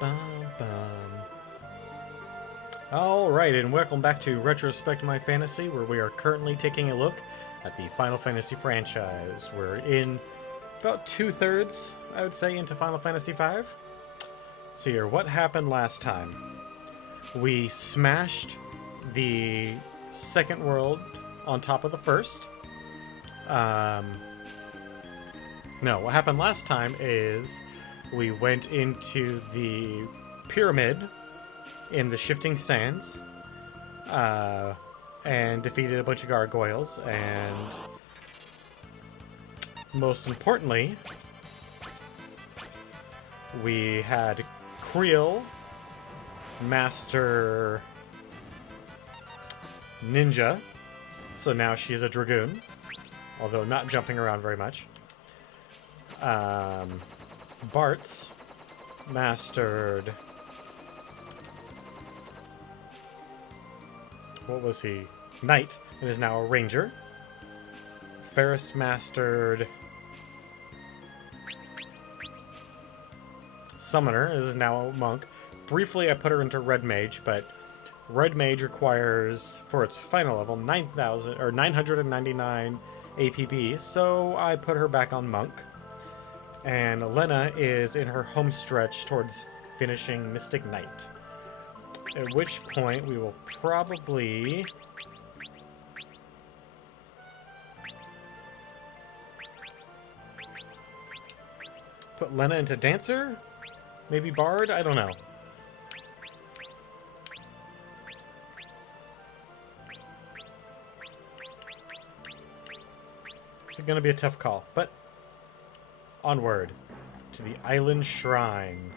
Bum, bum. Alright, and welcome back to Retrospect My Fantasy, where we are currently taking a look at the Final Fantasy franchise. We're in about 2/3, I would say, into Final Fantasy V. So here, what happened last time? We smashed the second world on top of the first. No, what happened last time is we went into the pyramid in the Shifting Sands and defeated a bunch of gargoyles, and most importantly, we had Creel master Ninja, so now she is a Dragoon, although not jumping around very much. Bartz mastered... what was he? Knight, and is now a Ranger. Ferris mastered... Summoner, is now a Monk. Briefly, I put her into Red Mage, but Red Mage requires, for its final level, 9,000 or 999 APB, so I put her back on Monk. And Elena is in her home stretch towards finishing Mystic Knight. At which point we will probably... put Lena into Dancer? Maybe Bard? I don't know. It's going to be a tough call, but onward to the Island Shrine.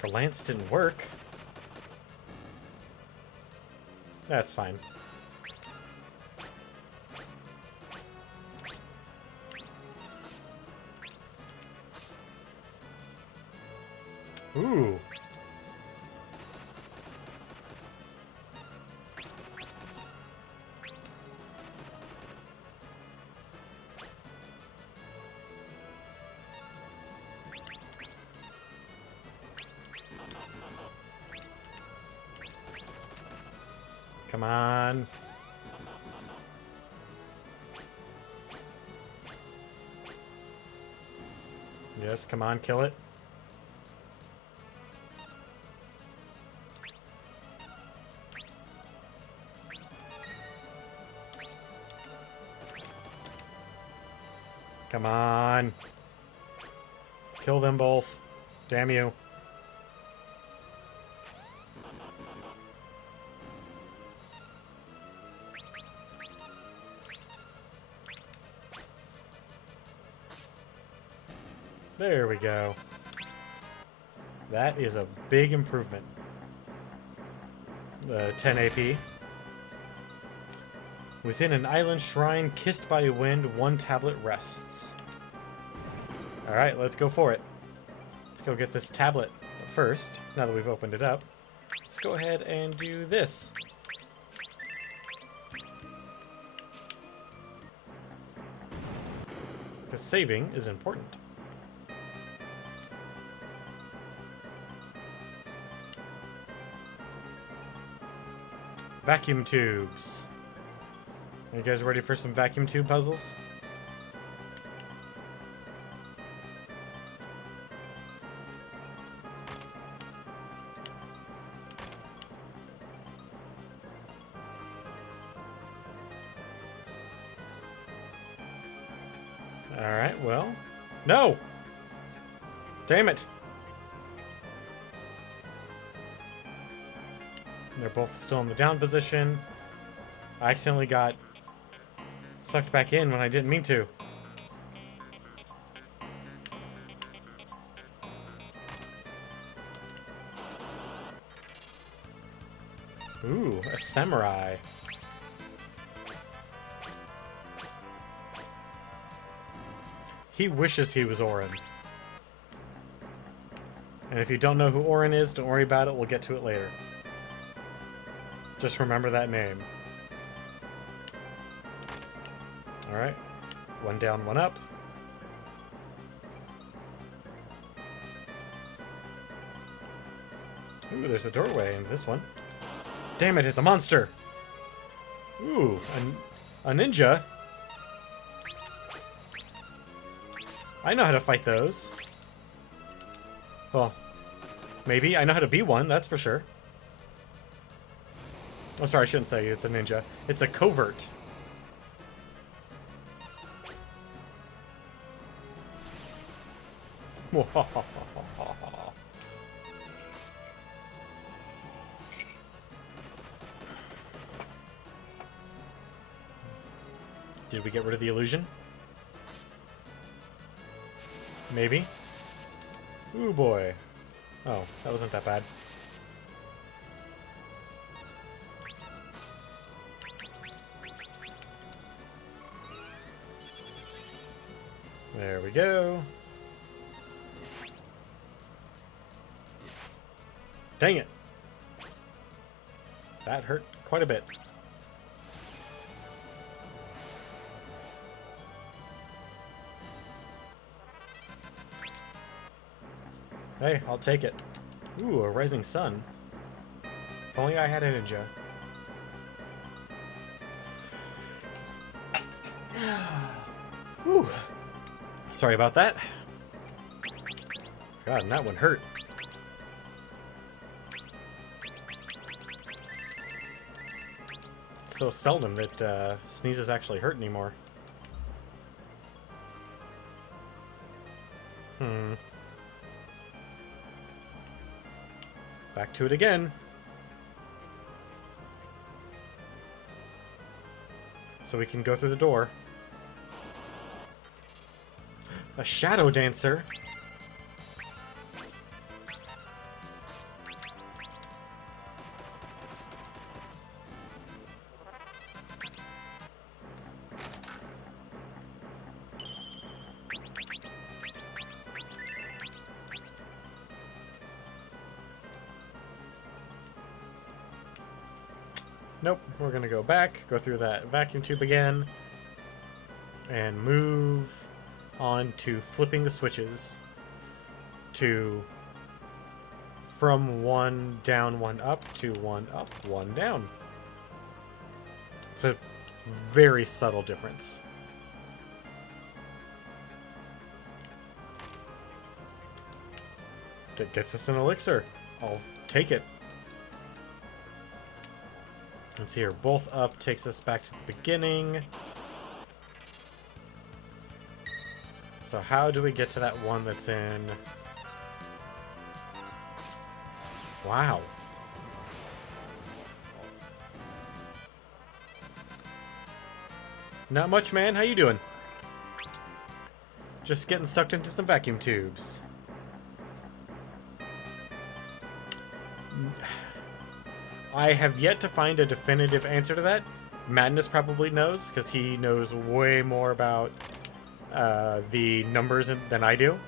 The lance didn't work. That's fine. Ooh. Come on. Yes, come on, kill it. Come on. Kill them both. Damn you. There we go. That is a big improvement. The 10 AP. Within an island shrine kissed by a wind, one tablet rests. Alright, let's go for it. Let's go get this tablet. But first, now that we've opened it up, let's go ahead and do this. Because saving is important. Vacuum tubes. Are you guys ready for some vacuum tube puzzles? Alright, well... no! Damn it! They're both still in the down position. I accidentally got sucked back in when I didn't mean to. Ooh, a samurai. He wishes he was Orin. And if you don't know who Orin is, don't worry about it. We'll get to it later. Just remember that name. Alright. One down, one up. Ooh, there's a doorway in this one. Damn it, it's a monster! Ooh, a ninja? I know how to fight those. Well, maybe. I know how to be one, that's for sure. Oh, sorry, I shouldn't say it's a ninja. It's a covert. Did we get rid of the illusion? Maybe? Ooh boy. Oh, that wasn't that bad. There we go. Dang it. That hurt quite a bit. Hey, I'll take it. Ooh, a rising sun. If only I had a ninja. Whew. Sorry about that. God, and that one hurt. It's so seldom that sneezes actually hurt anymore. Back to it again. So we can go through the door. A shadow dancer? Nope, we're gonna go back, go through that vacuum tube again, and move on to flipping the switches to from one down, one up to one up, one down. It's a very subtle difference. That gets us an elixir. I'll take it. Let's see here. Both up takes us back to the beginning. So how do we get to that one that's in... Wow. Not much, man. How you doing? Just getting sucked into some vacuum tubes. I have yet to find a definitive answer to that. Madness probably knows, because he knows way more about the numbers than I do.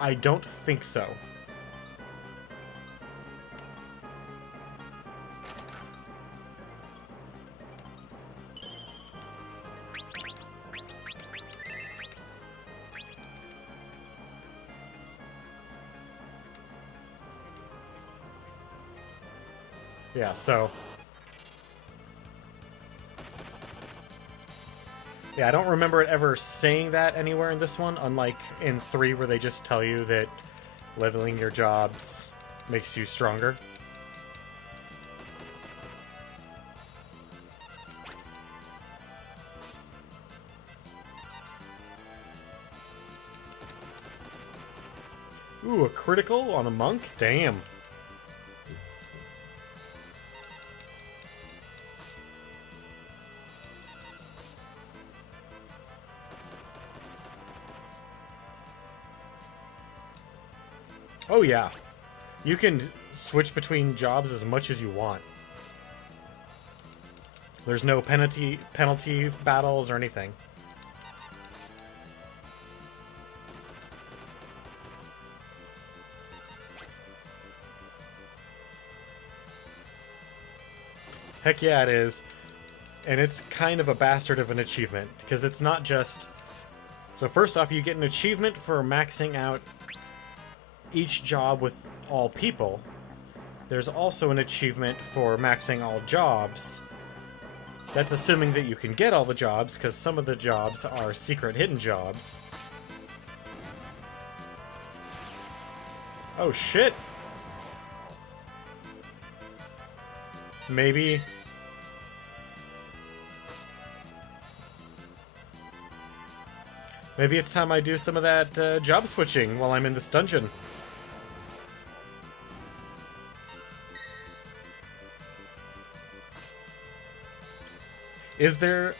I don't think so. Yeah, so... Yeah, I don't remember it ever saying that anywhere in this one, unlike in 3 where they just tell you that leveling your jobs makes you stronger. Ooh, a critical on a monk? Damn. Oh yeah, you can switch between jobs as much as you want. There's no penalty battles or anything. Heck yeah, it is. And it's kind of a bastard of an achievement, because it's not just... So first off, you get an achievement for maxing out each job with all people. There's also an achievement for maxing all jobs. That's assuming that you can get all the jobs, because some of the jobs are secret hidden jobs. Oh shit! Maybe... Maybe it's time I do some of that job switching while I'm in this dungeon. Is there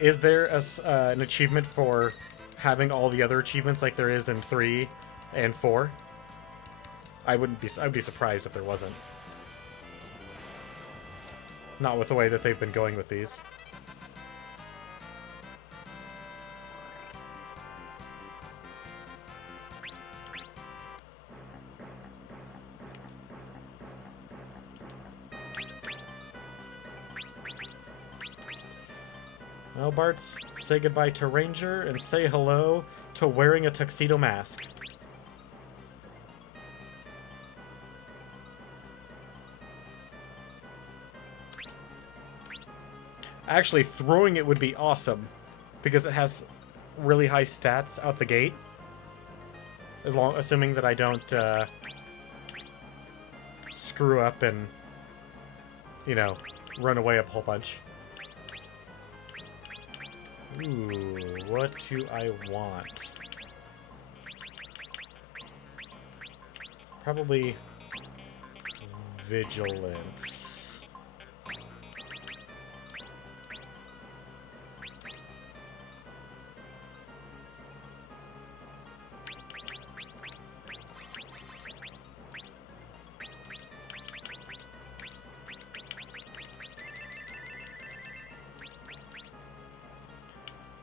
an achievement for having all the other achievements like there is in 3 and 4? I'd be surprised if there wasn't. Not with the way that they've been going with these. Well, Bart's, say goodbye to Ranger and say hello to wearing a tuxedo mask. Actually, throwing it would be awesome, because it has really high stats out the gate. Assuming that I don't screw up and, you know, run away a whole bunch. Ooh, what do I want? Probably vigilance.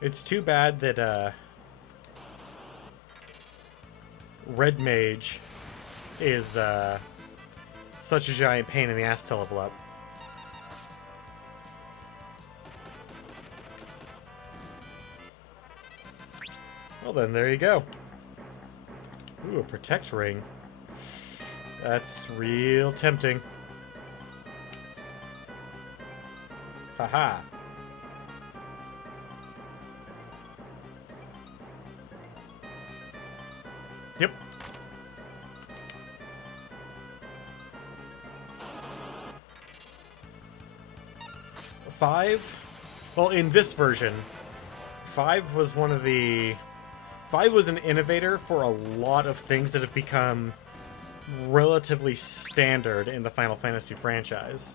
It's too bad that Red Mage is such a giant pain in the ass to level up. Well then, there you go. Ooh, a protect ring. That's real tempting. Haha. Yep. Five? Well, in this version, 5 was one of the... 5 was an innovator for a lot of things that have become relatively standard in the Final Fantasy franchise.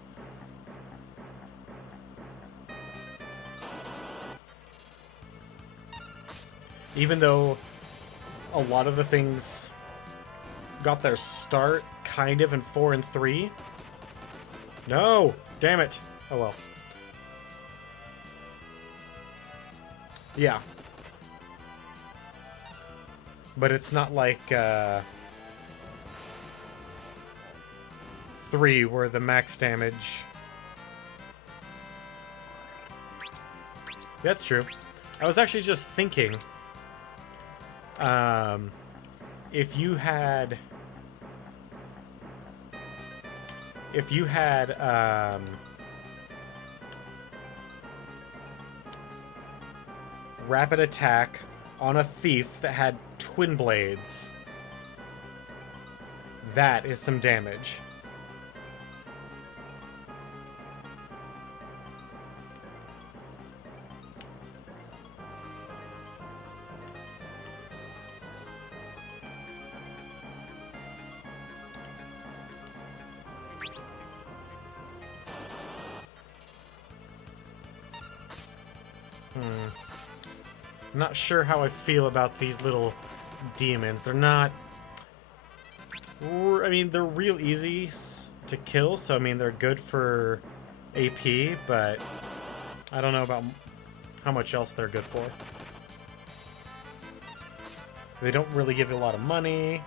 Even though a lot of the things got their start kind of in 4 and 3. No! Damn it! Oh well. Yeah. But it's not like 3 where the max damage... That's true. I was actually just thinking... if you had rapid attack on a thief that had twin blades, that is some damage. I'm not sure how I feel about these little demons. They're not... I mean, they're real easy to kill, so I mean, they're good for AP, but I don't know about how much else they're good for. They don't really give you a lot of money.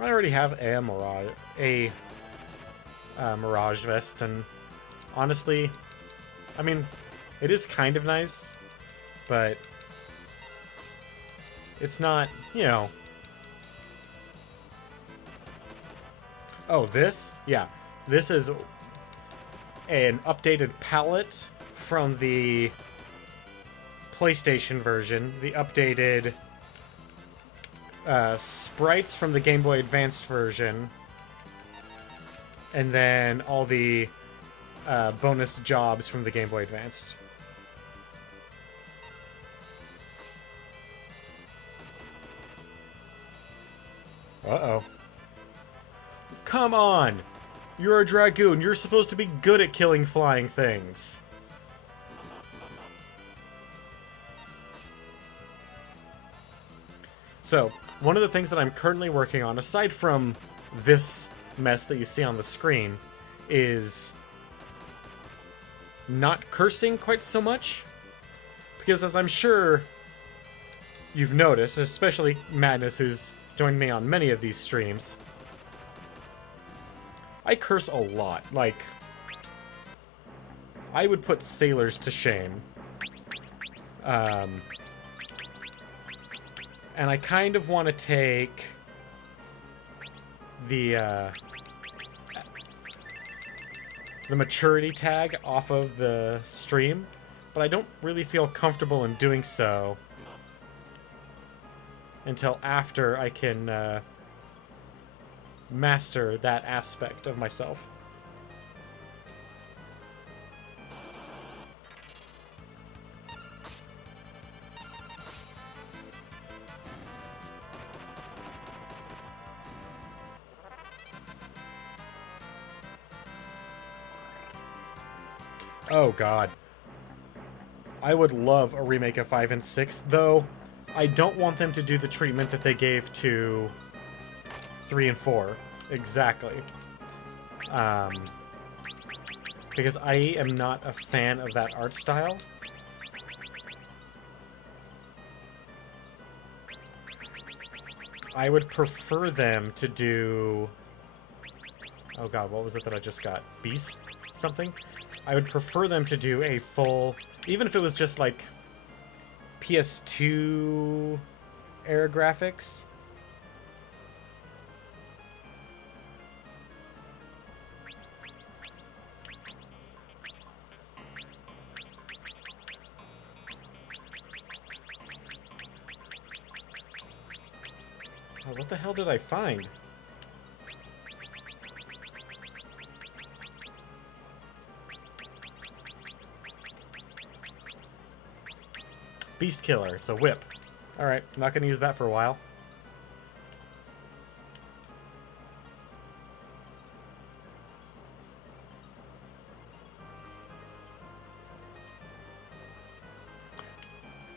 I already have a Mirage vest, and honestly, I mean, it is kind of nice, but it's not, you know. Oh, this? Yeah. This is an updated palette from the PlayStation version, the updated sprites from the Game Boy Advanced version, and then all the bonus jobs from the Game Boy Advanced. Uh-oh. Come on! You're a Dragoon. You're supposed to be good at killing flying things. So, one of the things that I'm currently working on, aside from this mess that you see on the screen, is not cursing quite so much. Because as I'm sure you've noticed, especially Madness, who's joined me on many of these streams, I curse a lot. Like, I would put sailors to shame. And I kind of want to take the maturity tag off of the stream, but I don't really feel comfortable in doing so until after I can master that aspect of myself. Oh god. I would love a remake of 5 and 6, though I don't want them to do the treatment that they gave to 3 and 4. Exactly. Because I am not a fan of that art style. I would prefer them to do... Oh god, what was it that I just got? Beast? Something? I would prefer them to do a full... Even if it was just like PS2 era graphics. Oh, what the hell did I find? Beast Killer. It's a whip. Alright, not going to use that for a while.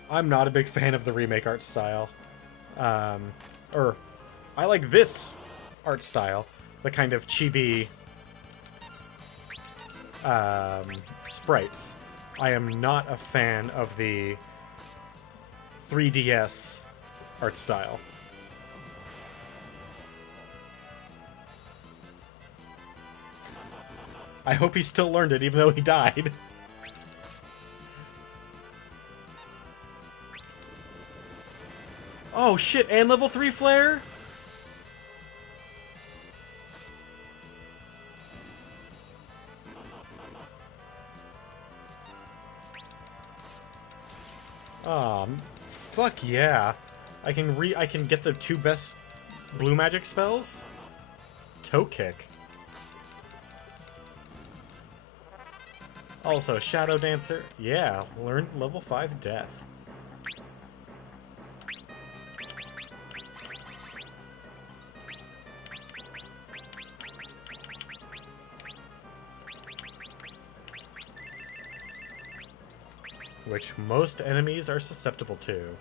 I'm not a big fan of the remake art style. I like this art style. The kind of chibi sprites. I am not a fan of the 3DS art style. I hope he still learned it even though he died. Oh shit, and level 3 flare? Fuck yeah. I can get the 2 best blue magic spells? Toe kick. Also, Shadow Dancer. Yeah, learned level 5 death. Which most enemies are susceptible to.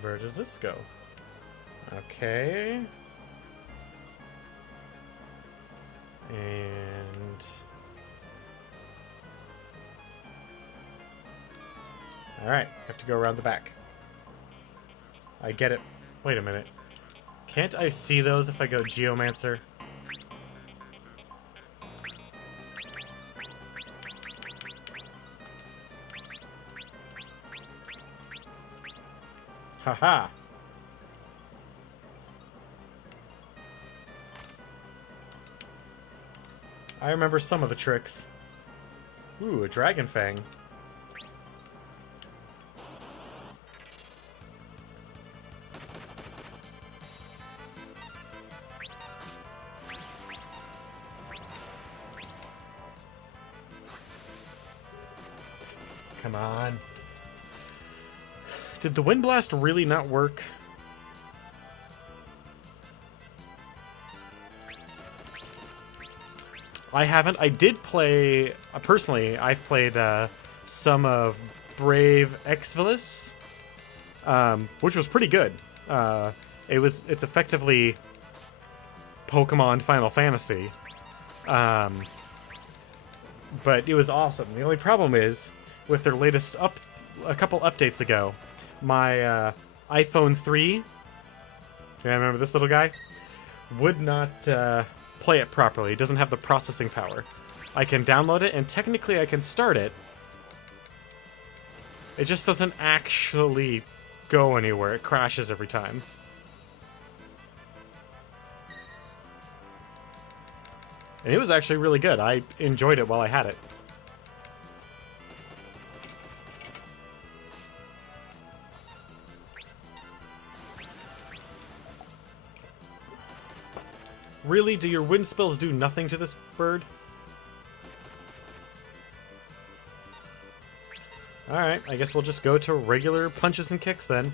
Where does this go? Okay. And... Alright, have to go around the back. I get it. Wait a minute. Can't I see those if I go Geomancer? Haha! I remember some of the tricks. Ooh, a Dragon Fang. Come on. Did the Wind Blast really not work? I haven't. I did play... personally, I've played some of Brave Exvius, which was pretty good. It's effectively Pokemon Final Fantasy. But it was awesome. The only problem is, with their latest a couple updates ago, my iPhone 3, I remember this little guy, would not play it properly. It doesn't have the processing power. I can download it, and technically I can start it. It just doesn't actually go anywhere. It crashes every time. And it was actually really good. I enjoyed it while I had it. Really? Do your wind spells do nothing to this bird? Alright, I guess we'll just go to regular punches and kicks then.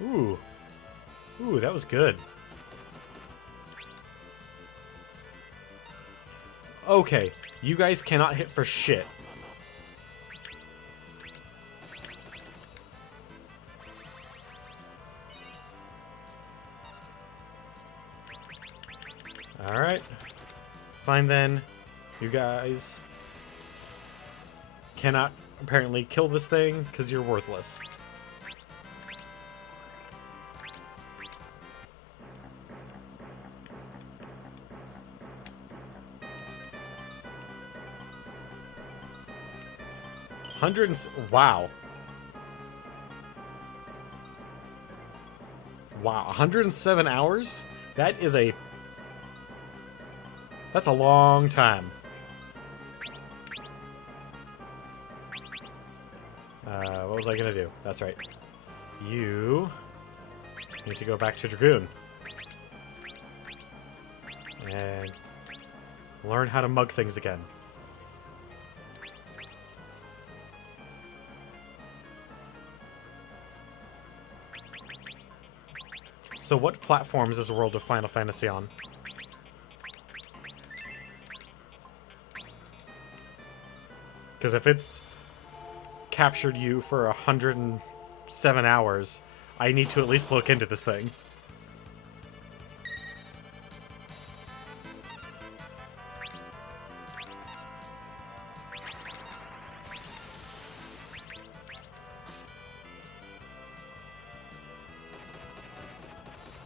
Ooh. Ooh, that was good. Okay, you guys cannot hit for shit. Alright. Fine then. You guys cannot apparently kill this thing because you're worthless. Wow. Wow, 107 hours? That is a... That's a long time. What was I gonna do? That's right. You need to go back to Dragoon. And learn how to mug things again. So what platforms is World of Final Fantasy on? Because if it's captured you for 107 hours, I need to at least look into this thing.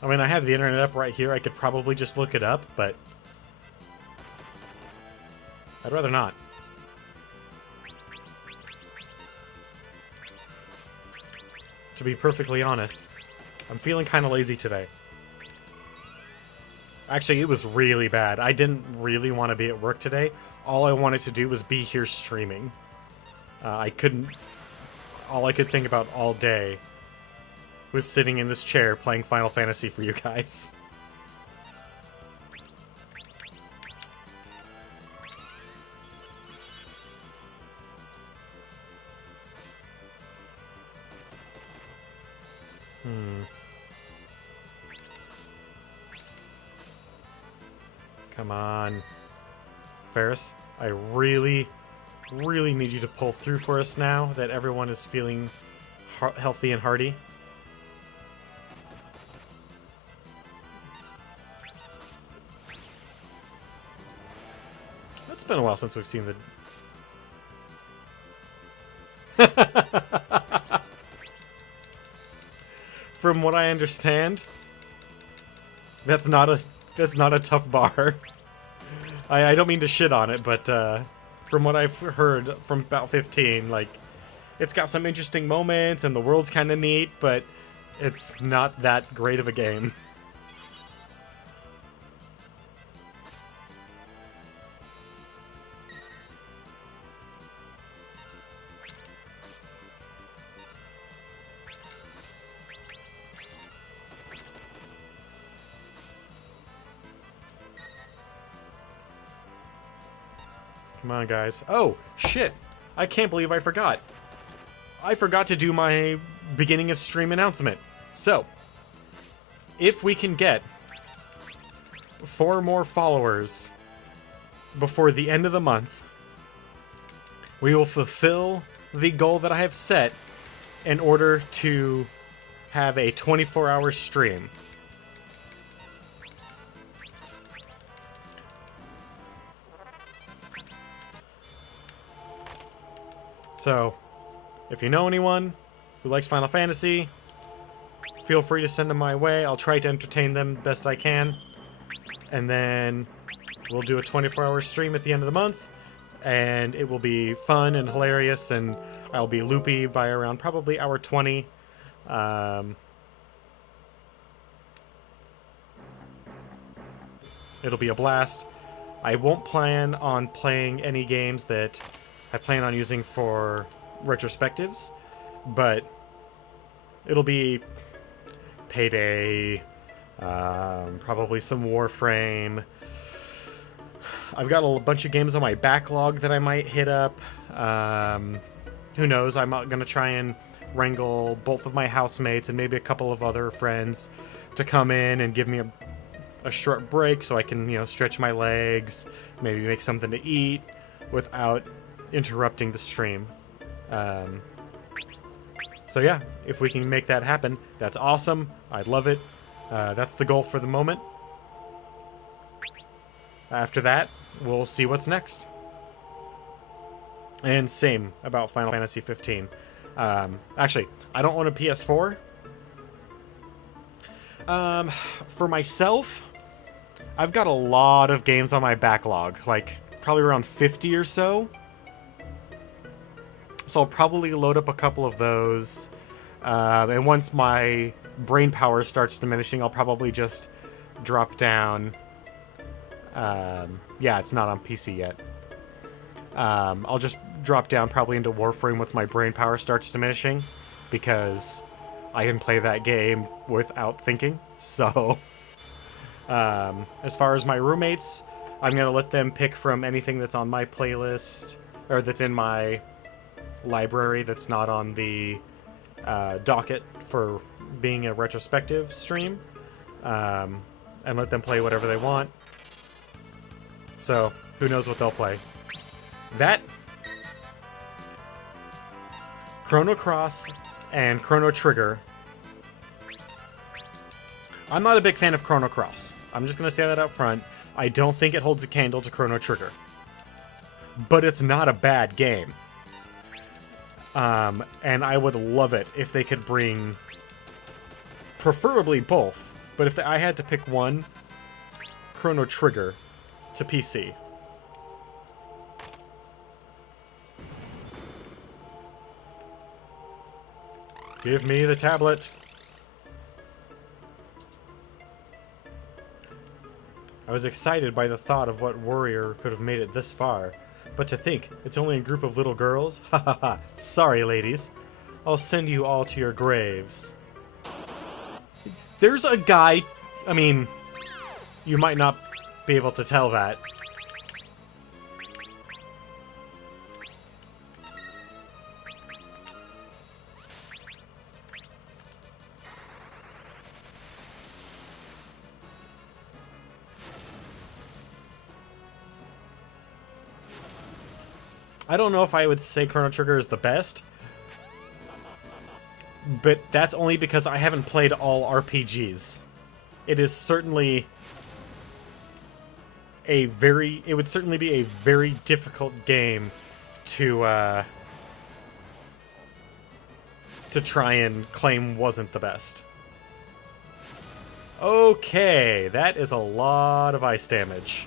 I mean, I have the internet up right here. I could probably just look it up, but I'd rather not. To be perfectly honest, I'm feeling kind of lazy today. Actually, it was really bad. I didn't really want to be at work today. All I wanted to do was be here streaming. I couldn't... All I could think about all day was sitting in this chair playing Final Fantasy for you guys. Come on. Ferris, I really, really need you to pull through for us now that everyone is feeling healthy and hearty. It's been a while since we've seen the... From what I understand, that's not a tough bar. I don't mean to shit on it, but from what I've heard from about 15, like, it's got some interesting moments and the world's kind of neat, but it's not that great of a game. Come on, guys. Oh, shit. I can't believe I forgot. I forgot to do my beginning of stream announcement. So, if we can get 4 more followers before the end of the month, we will fulfill the goal that I have set in order to have a 24-hour stream. So, if you know anyone who likes Final Fantasy, feel free to send them my way. I'll try to entertain them best I can. And then we'll do a 24-hour stream at the end of the month. And it will be fun and hilarious, and I'll be loopy by around probably hour 20. It'll be a blast. I won't plan on playing any games that I plan on using for retrospectives, but it'll be Payday, probably some Warframe. I've got a bunch of games on my backlog that I might hit up. Who knows? I'm going to try and wrangle both of my housemates and maybe a couple of other friends to come in and give me a short break so I can, you know, stretch my legs, maybe make something to eat without interrupting the stream. So yeah, if we can make that happen, that's awesome. I'd love it. That's the goal for the moment. After that, we'll see what's next. And same about Final Fantasy 15. Actually, I don't own a PS4. For myself, I've got a lot of games on my backlog, like probably around 50 or so. So I'll probably load up a couple of those. And once my brain power starts diminishing, I'll probably just drop down. Yeah, it's not on PC yet. I'll just drop down probably into Warframe once my brain power starts diminishing, because I can play that game without thinking. So, as far as my roommates, I'm going to let them pick from anything that's on my playlist, or that's in my library that's not on the docket for being a retrospective stream, and let them play whatever they want. So, who knows what they'll play. That, Chrono Cross, and Chrono Trigger. I'm not a big fan of Chrono Cross. I'm just going to say that up front. I don't think it holds a candle to Chrono Trigger. But it's not a bad game. And I would love it if they could bring, preferably both, but if I had to pick one, Chrono Trigger to PC. Give me the tablet. I was excited by the thought of what warrior could have made it this far. But to think, it's only a group of little girls? Ha ha ha. Sorry, ladies. I'll send you all to your graves. There's a guy... I mean, you might not be able to tell that. I don't know if I would say Chrono Trigger is the best, but that's only because I haven't played all RPGs. It is certainly it would certainly be a very difficult game to try and claim wasn't the best. Okay, that is a lot of ice damage.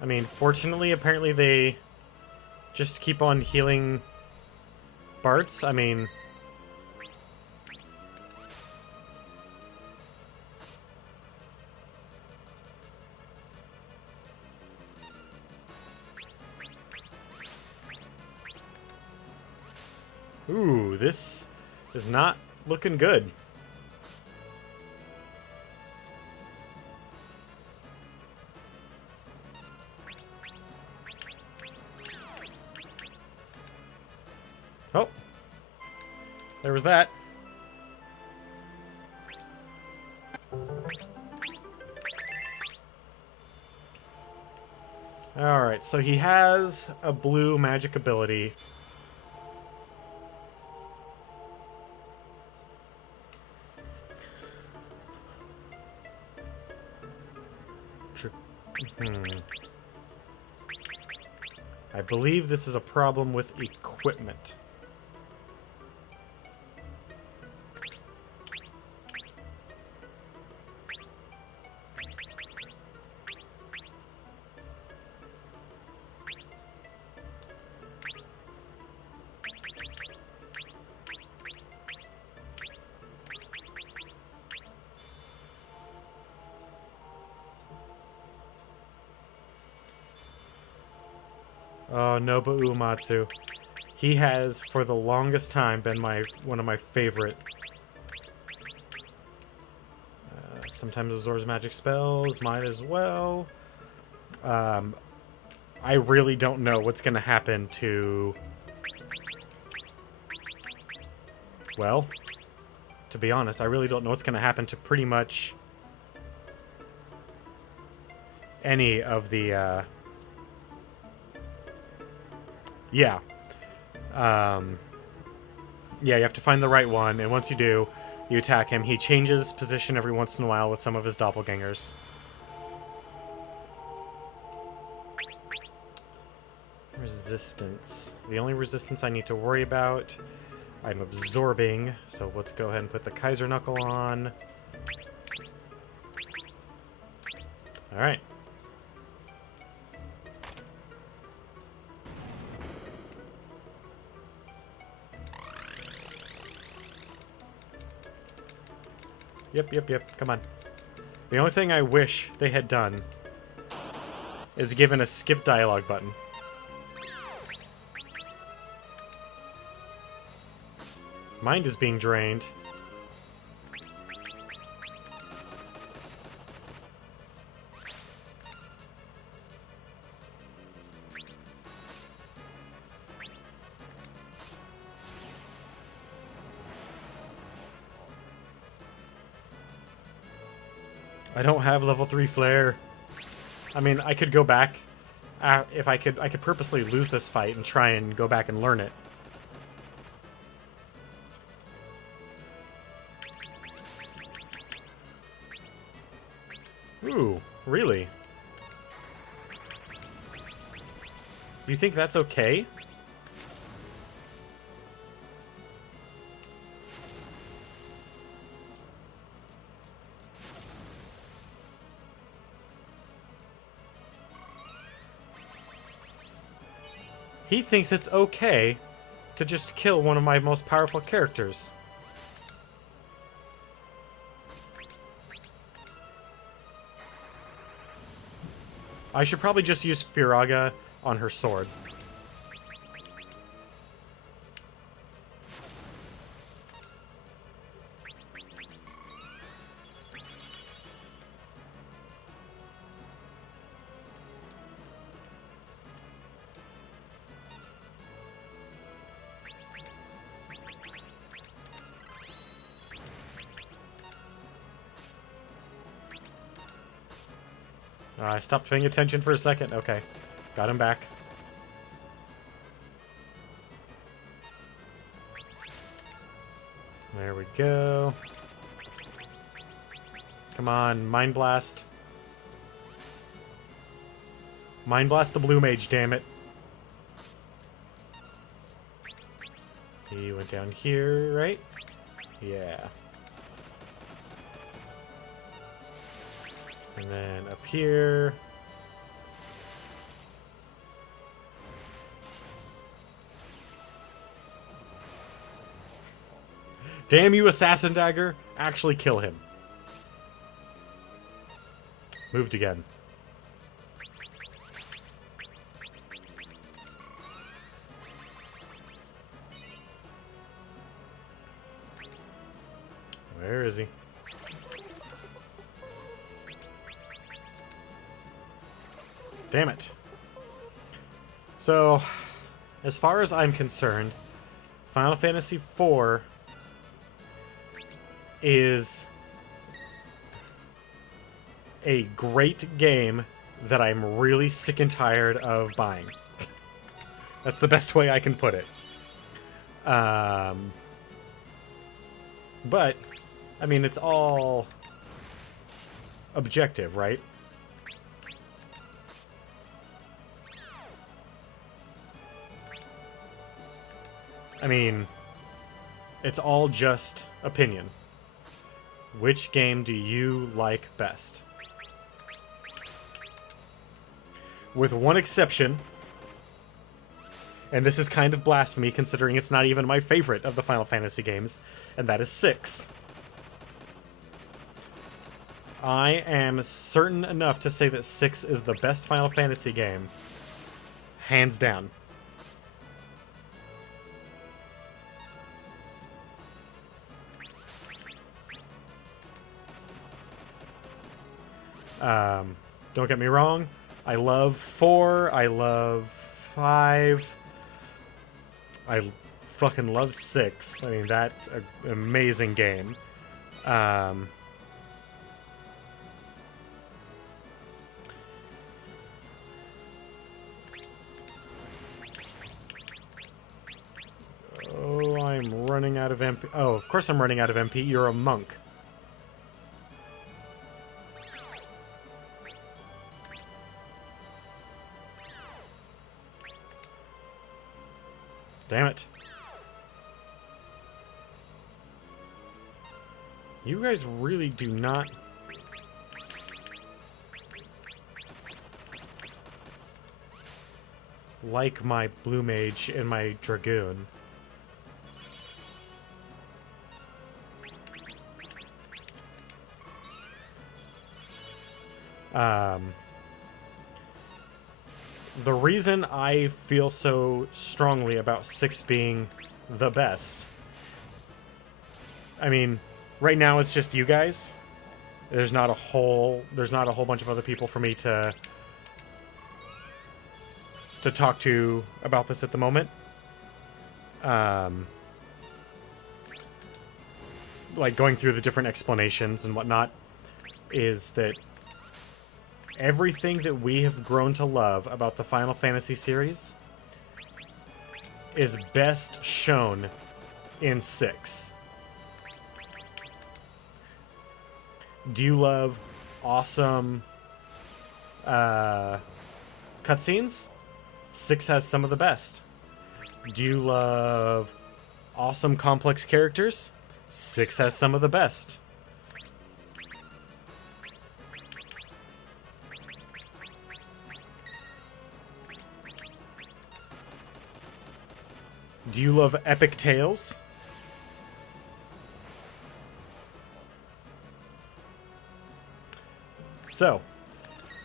I mean, fortunately, apparently they just keep on healing Bart's. I mean... Ooh, this is not looking good. Oh. There was that. Alright, so he has a blue magic ability. I believe this is a problem with equipment. Oh, Nobu Uematsu. He has, for the longest time, been one of my favorite. Sometimes absorbs magic spells, might as well. I really don't know what's going to happen to... Well, to be honest, I really don't know what's going to happen to pretty much any of the... Yeah. Yeah, you have to find the right one, and once you do, you attack him. He changes position every once in a while with some of his doppelgangers. Resistance. The only resistance I need to worry about, I'm absorbing, so let's go ahead and put the Kaiser Knuckle on. Alright. Yep, come on. The only thing I wish they had done is given a skip dialogue button. Mind is being drained. I don't have level 3 flare. I mean, I could go back. If I could purposely lose this fight and try and go back and learn it. Ooh, really? You think that's okay? He thinks it's okay to just kill one of my most powerful characters. I should probably just use Firaga on her sword. I stopped paying attention for a second. Okay. Got him back. There we go. Come on, Mind Blast. Mind Blast the Blue Mage, damn it. He went down here, right? Yeah. And then up here. Damn you, Assassin Dagger! Actually kill him. Moved again. Where is he? Damn it. So, as far as I'm concerned, Final Fantasy IV is a great game that I'm really sick and tired of buying. That's the best way I can put it. But, I mean, it's all objective, right? I mean, it's all just opinion. Which game do you like best? With one exception, and this is kind of blasphemy considering it's not even my favorite of the Final Fantasy games, and that is 6. I am certain enough to say that 6 is the best Final Fantasy game. Hands down. Don't get me wrong. I love 4. I love 5. I fucking love 6. I mean, that's an amazing game. Oh, I'm running out of MP. Oh, of course I'm running out of MP. You're a monk. Damn it. You guys really do not... like my Blue Mage and my Dragoon. The reason I feel so strongly about 6 being the best... I mean, right now it's just you guys. There's not a whole bunch of other people for me to talk to about this at the moment. Like going through the different explanations and whatnot, is that everything that we have grown to love about the Final Fantasy series is best shown in 6. Do you love awesome cutscenes? 6 has some of the best. Do you love awesome complex characters? 6 has some of the best. Do you love epic tales? So,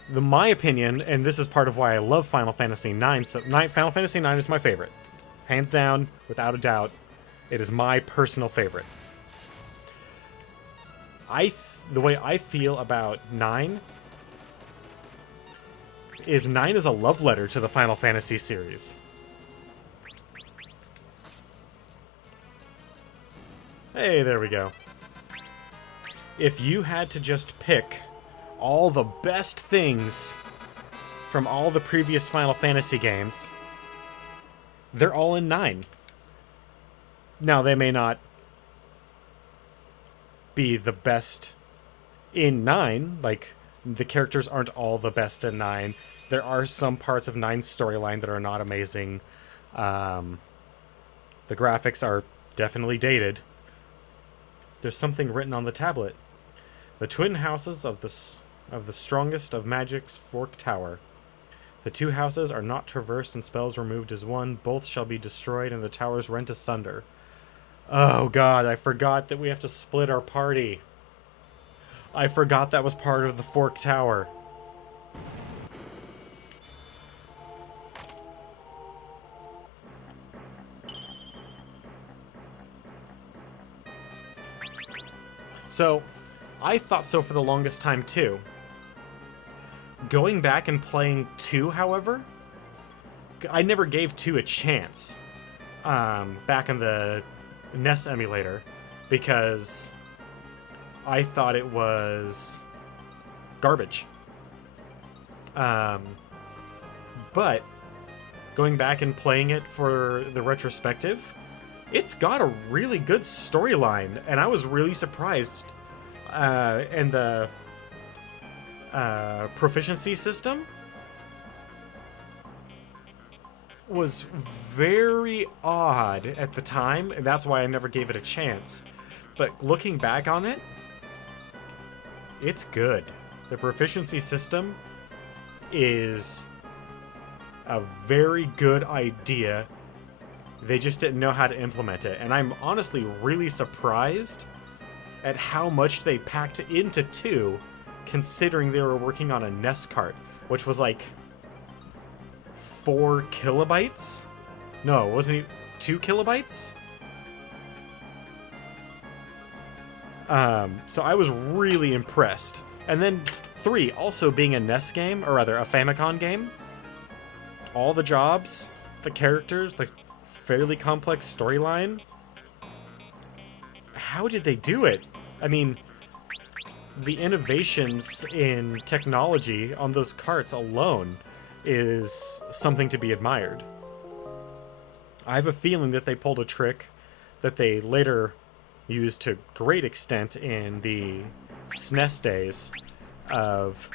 my opinion, and this is part of why I love Final Fantasy IX, so Final Fantasy IX is my favorite. Hands down, without a doubt, it is my personal favorite. The way I feel about 9 is 9 is a love letter to the Final Fantasy series. Hey, there we go. If you had to just pick all the best things from all the previous Final Fantasy games, they're all in 9. Now, they may not be the best in 9, like, the characters aren't all the best in 9. There are some parts of 9's storyline that are not amazing. The graphics are definitely dated. There's something written on the tablet. The twin houses of the strongest of Magic's Fork Tower. The two houses are not traversed and spells removed as one. Both shall be destroyed and the towers rent asunder. Oh god, I forgot that we have to split our party. I forgot that was part of the Fork Tower. So, I thought so for the longest time too. Going back and playing 2, however, I never gave 2 a chance back in the NES emulator because I thought it was garbage. But going back and playing it for the retrospective, it's got a really good storyline, and I was really surprised. And the proficiency system was very odd at the time, and that's why I never gave it a chance. But looking back on it, it's good. The proficiency system is a very good idea. They just didn't know how to implement it. And I'm honestly really surprised at how much they packed into 2, considering they were working on a NES cart, which was like 4 kilobytes? No, wasn't it 2 kilobytes? So I was really impressed. And then 3, also being a NES game, or rather a Famicom game. All the jobs, the characters, the fairly complex storyline. How did they do it? I mean, the innovations in technology on those carts alone is something to be admired. I have a feeling that they pulled a trick that they later used to great extent in the SNES days of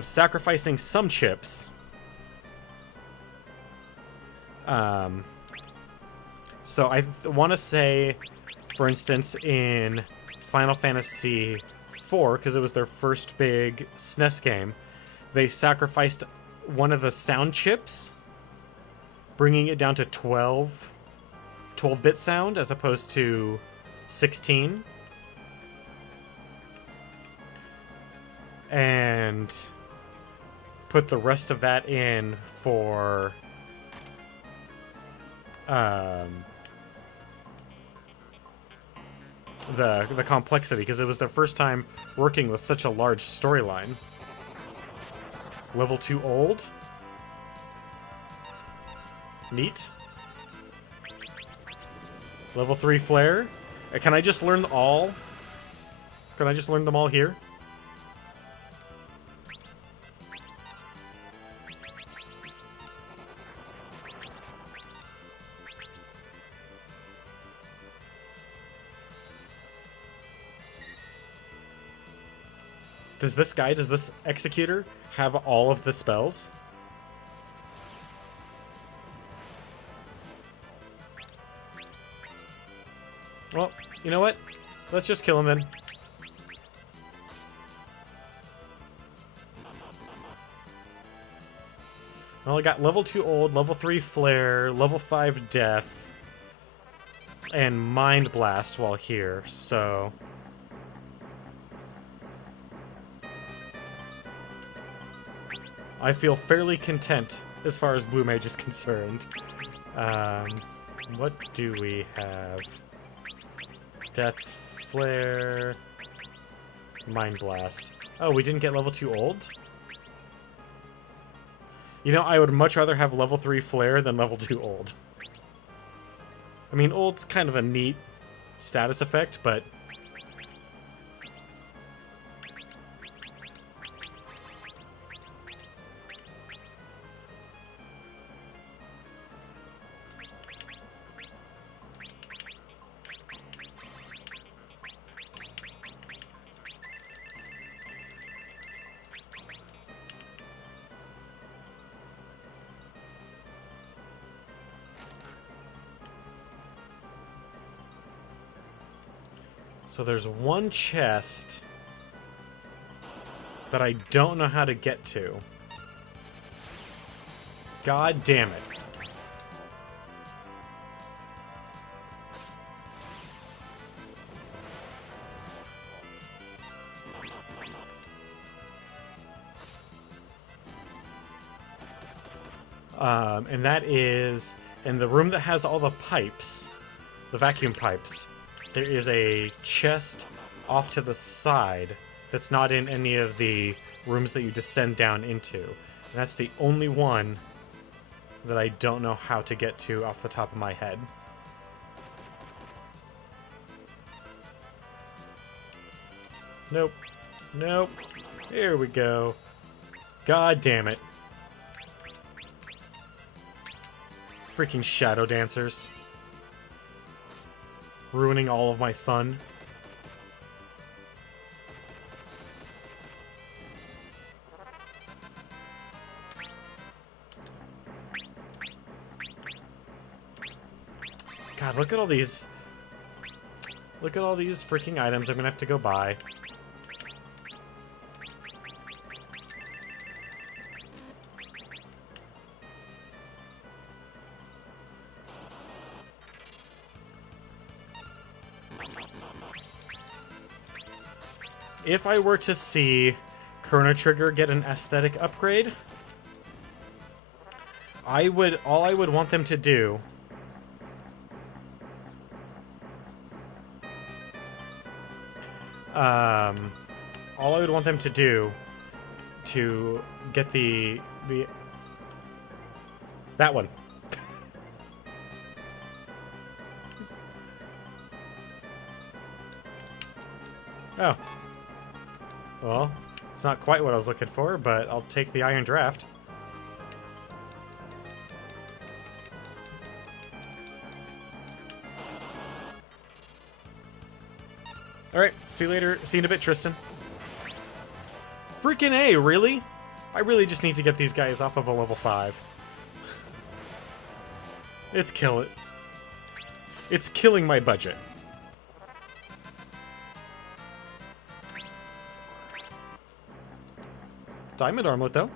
sacrificing some chips. So I want to say, for instance, in Final Fantasy IV, because it was their first big SNES game, they sacrificed one of the sound chips, bringing it down to 12-bit sound as opposed to 16. And put the rest of that in for the complexity, because it was their first time working with such a large storyline. Level 2 old. Neat. Level 3 flare. Can I just learn all? Can I just learn them all here? Does this executor have all of the spells? Well, you know what? Let's just kill him then. Well, I got level 2 old, level 3 flare, level 5 death, and mind blast while here, so I feel fairly content as far as Blue Mage is concerned. What do we have? Death, Flare, Mind Blast. Oh, we didn't get level 2 old? You know, I would much rather have level 3 Flare than level 2 old. I mean, old's kind of a neat status effect, but So there's one chest that I don't know how to get to. God damn it. And that is in the room that has all the pipes, the vacuum pipes. There is a chest off to the side that's not in any of the rooms that you descend down into. And that's the only one that I don't know how to get to off the top of my head. Nope. Nope. Here we go. God damn it. Freaking shadow dancers. Ruining all of my fun. God, look at all these... Look at all these freaking items I'm gonna have to go buy. If I were to see Chrono Trigger get an aesthetic upgrade, all I would want them to do all I would want them to do to get that one. Oh. Well, it's not quite what I was looking for, but I'll take the Iron Draft. Alright, see you later. See you in a bit, Tristan. Freaking A, really? I really just need to get these guys off of a level 5. It's killing my budget. Diamond armlet, though.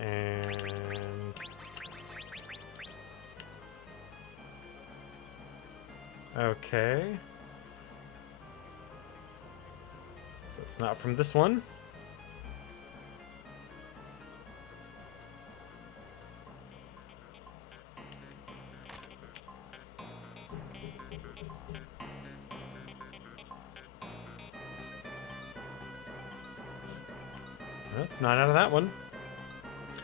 And okay. So it's not from this one. No, it's not out of that one.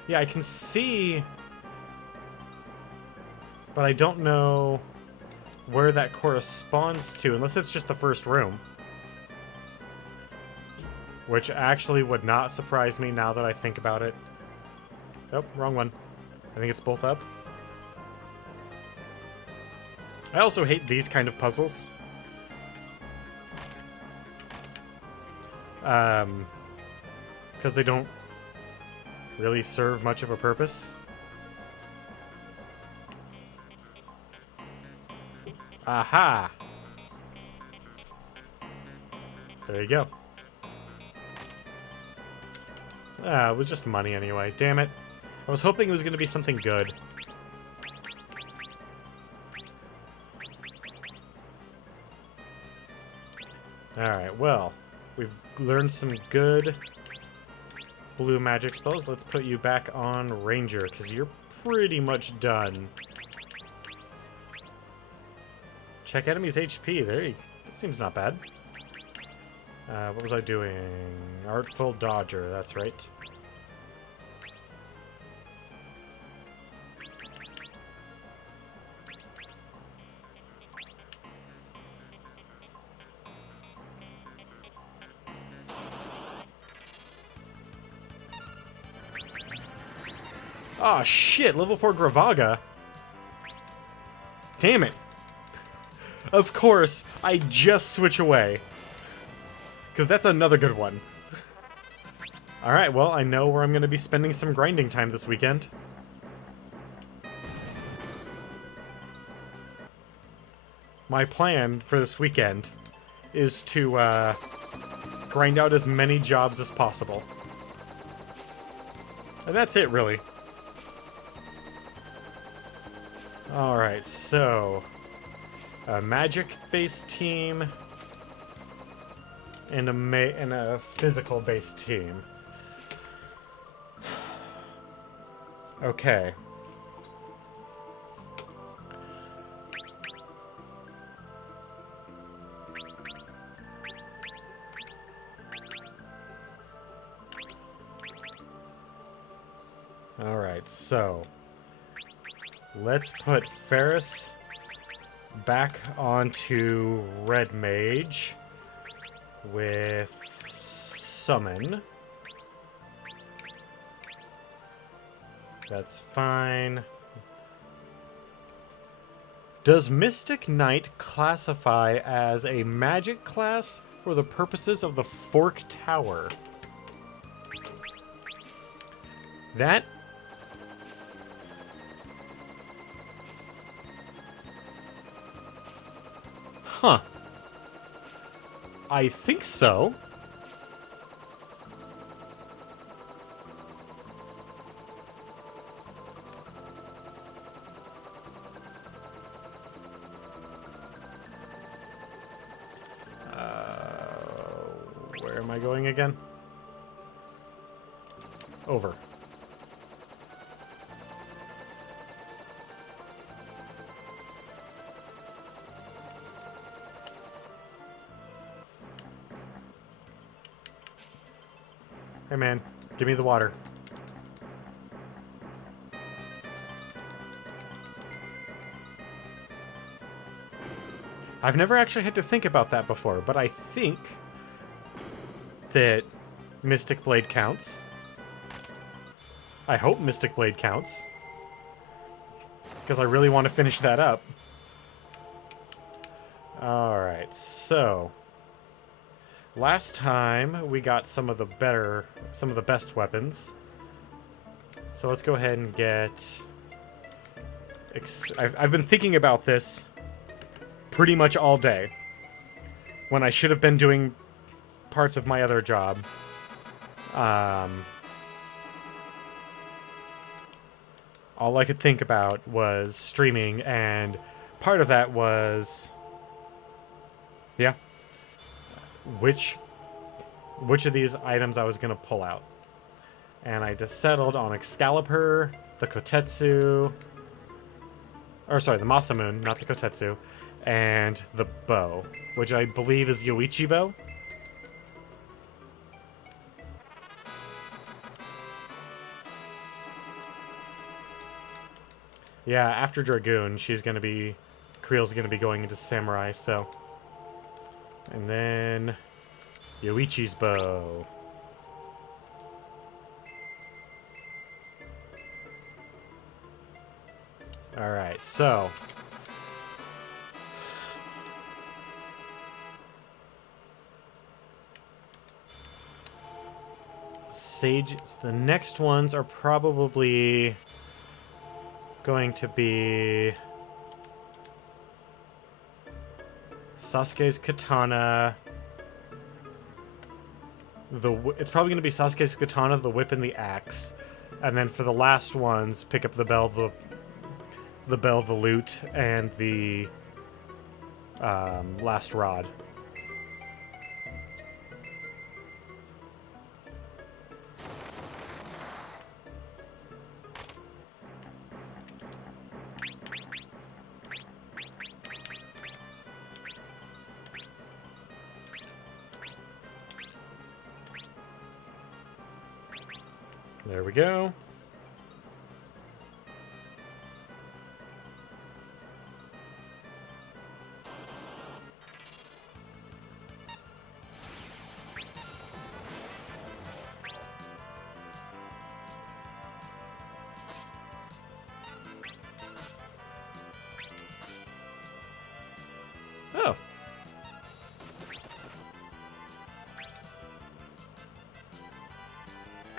Yeah, I can see, but I don't know where that corresponds to, unless it's just the first room. Which actually would not surprise me now that I think about it. Oh, wrong one. I think it's both up. I also hate these kind of puzzles. Because they don't really serve much of a purpose. Aha! There you go. Ah, it was just money anyway. Damn it. I was hoping it was going to be something good. Alright, well, we've learned some good blue magic spells. Let's put you back on Ranger, because you're pretty much done. Check enemies' HP. There you go. That seems not bad. What was I doing? Artful Dodger, that's right. Oh shit, level 4 Gravaga. Damn it. Of course, I just switch away. Because that's another good one. Alright, well, I know where I'm going to be spending some grinding time this weekend. My plan for this weekend is to grind out as many jobs as possible. And that's it, really. Alright, so... a magic-based team... and a physical-based team. Okay. Alright, so... let's put Ferris back onto Red Mage with Summon. That's fine. Does Mystic Knight classify as a magic class for the purposes of the Fork Tower? That... huh. I think so. Where am I going again? Over. Hey man, give me the water. I've never actually had to think about that before, but I think that Mystic Blade counts. I hope Mystic Blade counts. Because I really want to finish that up. Alright, so... last time we got some of the best weapons. So let's go ahead and get... I've been thinking about this pretty much all day. When I should have been doing parts of my other job. All I could think about was streaming, and part of that was... yeah. Which of these items I was going to pull out. And I just settled on Excalibur, the Kotetsu... or sorry, the Masamune, not the Kotetsu, and the bow, which I believe is Yoichi bow. Yeah, after Dragoon, she's going to be... Creel's going to be going into Samurai, so... and then... Yoichi's bow. Alright, so... Sage... the next ones are probably... going to be... Sasuke's katana. It's probably going to be Sasuke's katana, the whip, and the axe. And then for the last ones, pick up the bell, the lute, and the last rod. There we go.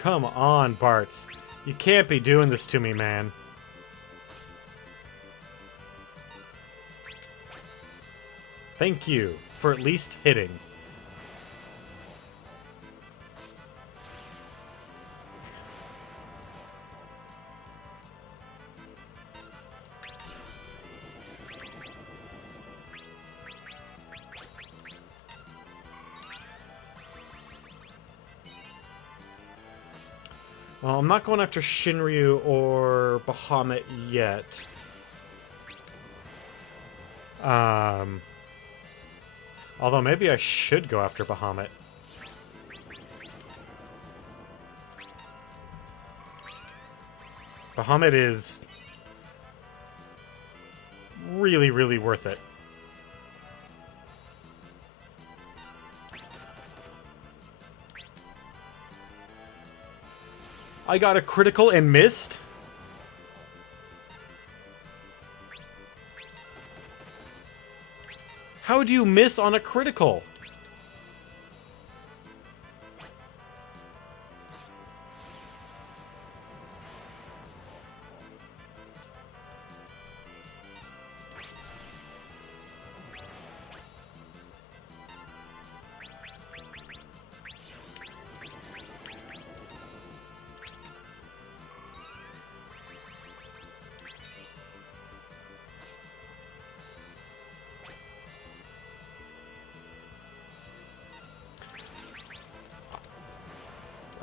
come on, Bartz. You can't be doing this to me, man. Thank you for at least hitting. Well, I'm not going after Shinryu or Bahamut yet. Although maybe I should go after Bahamut. Bahamut is really, really worth it. I got a critical and missed? How do you miss on a critical?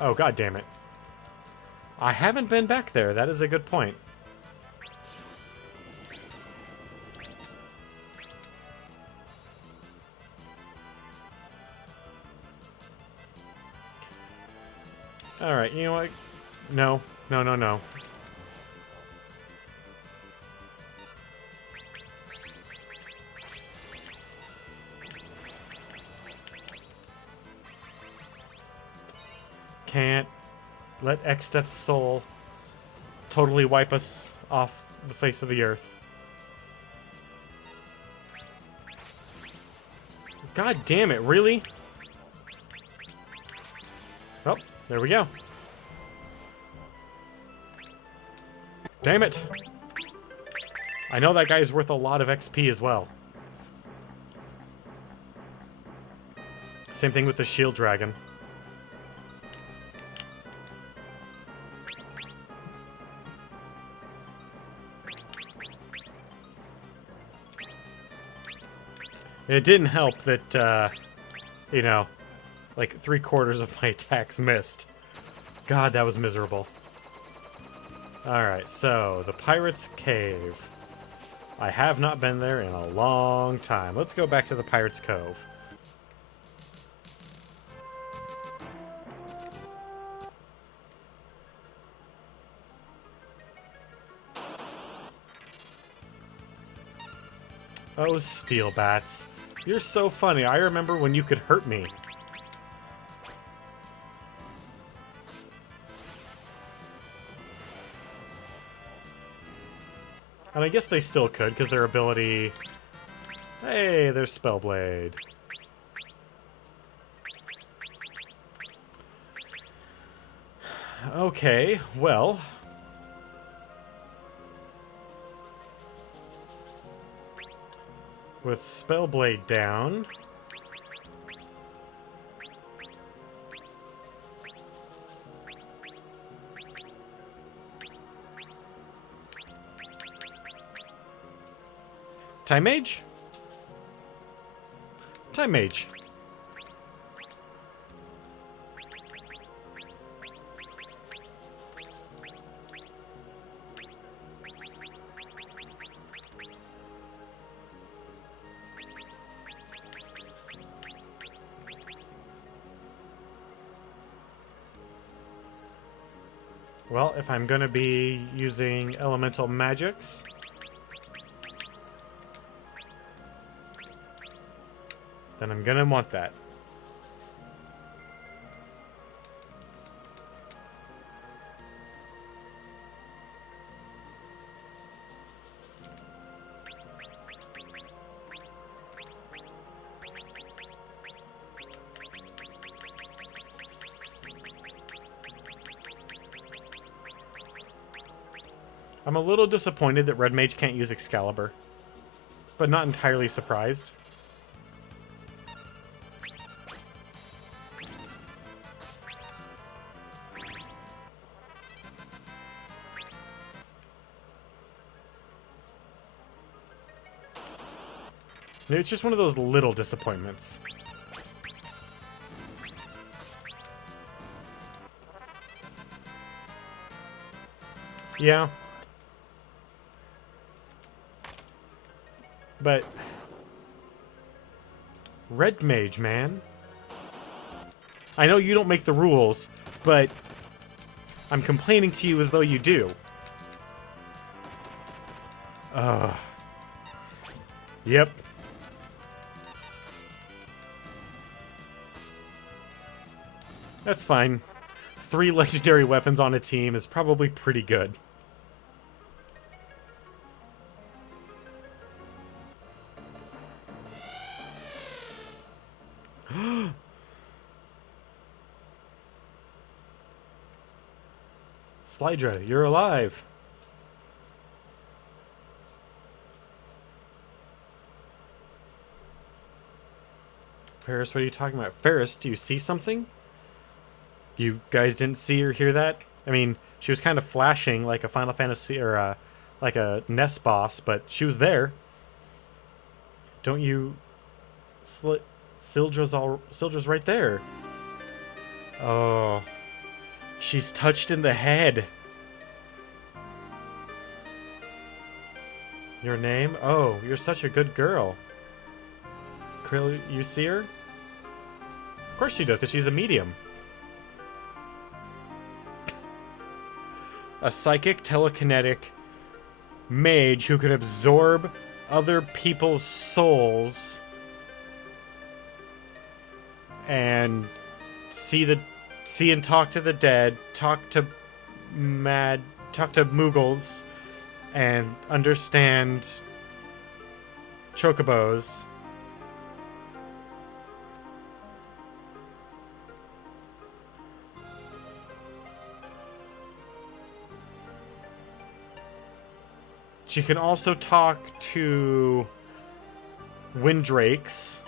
Oh, god damn it. I haven't been back there. That is a good point. Alright, you know what? No. No, no, no. Can't let Exdeath's soul totally wipe us off the face of the earth. God damn it, really? Oh, there we go. Damn it. I know that guy's worth a lot of XP as well. Same thing with the shield dragon. It didn't help that, you know, like 3/4 of my attacks missed. God, that was miserable. Alright, so, the Pirate's Cave. I have not been there in a long time. Let's go back to the Pirate's Cove. Oh, steel bats. You're so funny. I remember when you could hurt me. And I guess they still could, because their ability... Hey, there's Spellblade. Okay, well... With Spellblade down... Time Mage? Time Mage. Well, if I'm gonna be using elemental magics, then I'm gonna want that. I'm a little disappointed that Red Mage can't use Excalibur, but not entirely surprised. It's just one of those little disappointments. Yeah. But Red Mage, man. I know you don't make the rules, but I'm complaining to you as though you do. Yep. That's fine. 3 legendary weapons on a team is probably pretty good. Slydra, you're alive. Ferris, what are you talking about? Ferris, do you see something? You guys didn't see or hear that? I mean, she was kind of flashing like a Final Fantasy or like a NES boss, but she was there. Don't you... Sildra's right there. Oh. She's touched in the head. Your name? Oh, you're such a good girl. Krill, you see her? Of course she does, because she's a medium. A psychic telekinetic mage who could absorb other people's souls and see and talk to the dead, talk to Moogles, and understand chocobos. She can also talk to Windrakes.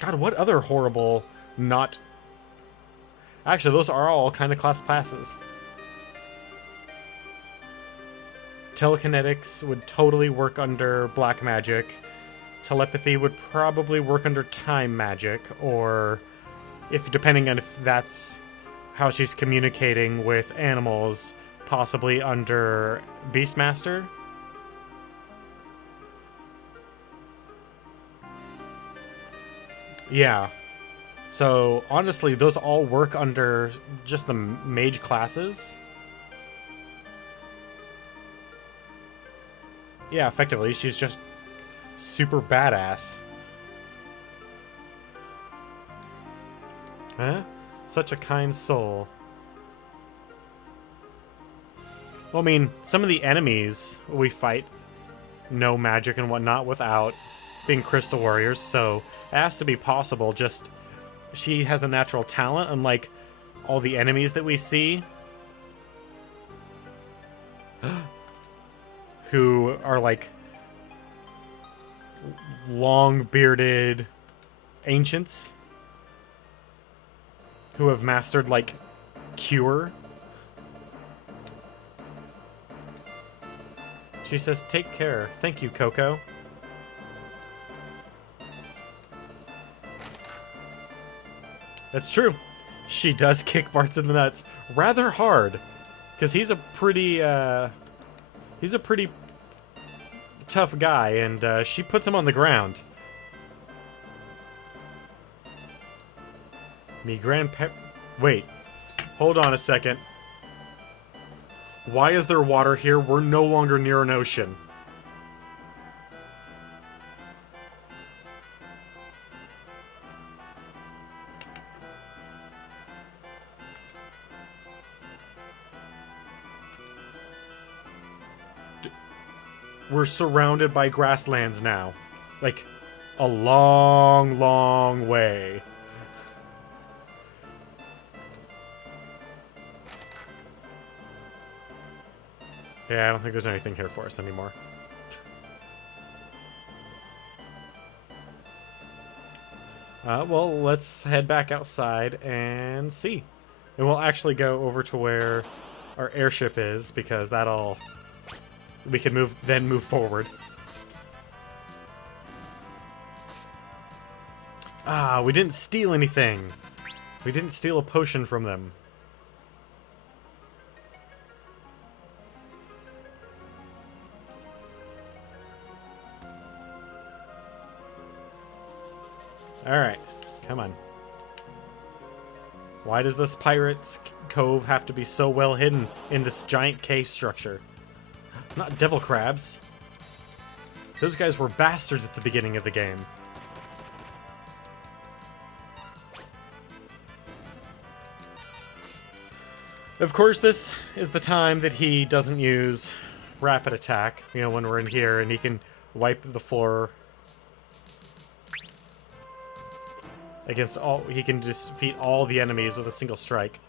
God, what other horrible not... Actually, those are all kind of classes. Telekinetics would totally work under black magic. Telepathy would probably work under time magic, or... depending on if that's how she's communicating with animals, possibly under Beastmaster. Yeah. So, honestly, those all work under just the mage classes. Yeah, effectively, she's just super badass. Huh? Such a kind soul. Well, I mean, some of the enemies we fight know magic and whatnot without being crystal warriors, so it has to be possible. Just she has a natural talent, unlike all the enemies that we see who are like long-bearded ancients who have mastered, like, Cure. She says, take care. Thank you, Coco. That's true. She does kick Bartz in the nuts rather hard. Because he's a pretty tough guy, and she puts him on the ground. Me grandpa... Wait. Hold on a second. Why is there water here? We're no longer near an ocean. We're surrounded by grasslands now. Like, a long, long way. Yeah, I don't think there's anything here for us anymore. Well, let's head back outside and see. And we'll actually go over to where our airship is, because that'll... we can move forward. Ah, we didn't steal anything. We didn't steal a potion from them. Alright, come on. Why does this pirate's cove have to be so well hidden in this giant cave structure? Not devil crabs. Those guys were bastards at the beginning of the game. Of course, this is the time that he doesn't use rapid attack, you know, when we're in here, and he can wipe the floor against all... he can just defeat all the enemies with a single strike.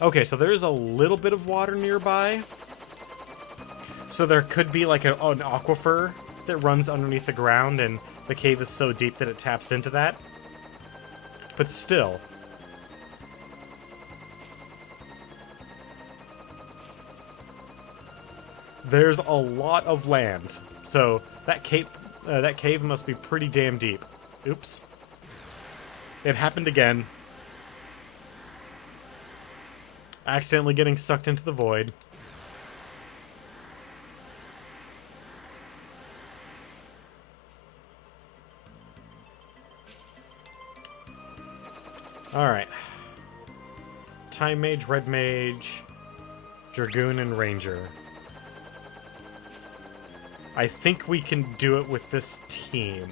Okay, so there's a little bit of water nearby. So there could be like an aquifer that runs underneath the ground, and the cave is so deep that it taps into that. But still... there's a lot of land. So that cave must be pretty damn deep. Oops. It happened again. Accidentally getting sucked into the void. Alright. Time Mage, Red Mage, Dragoon, and Ranger. I think we can do it with this team.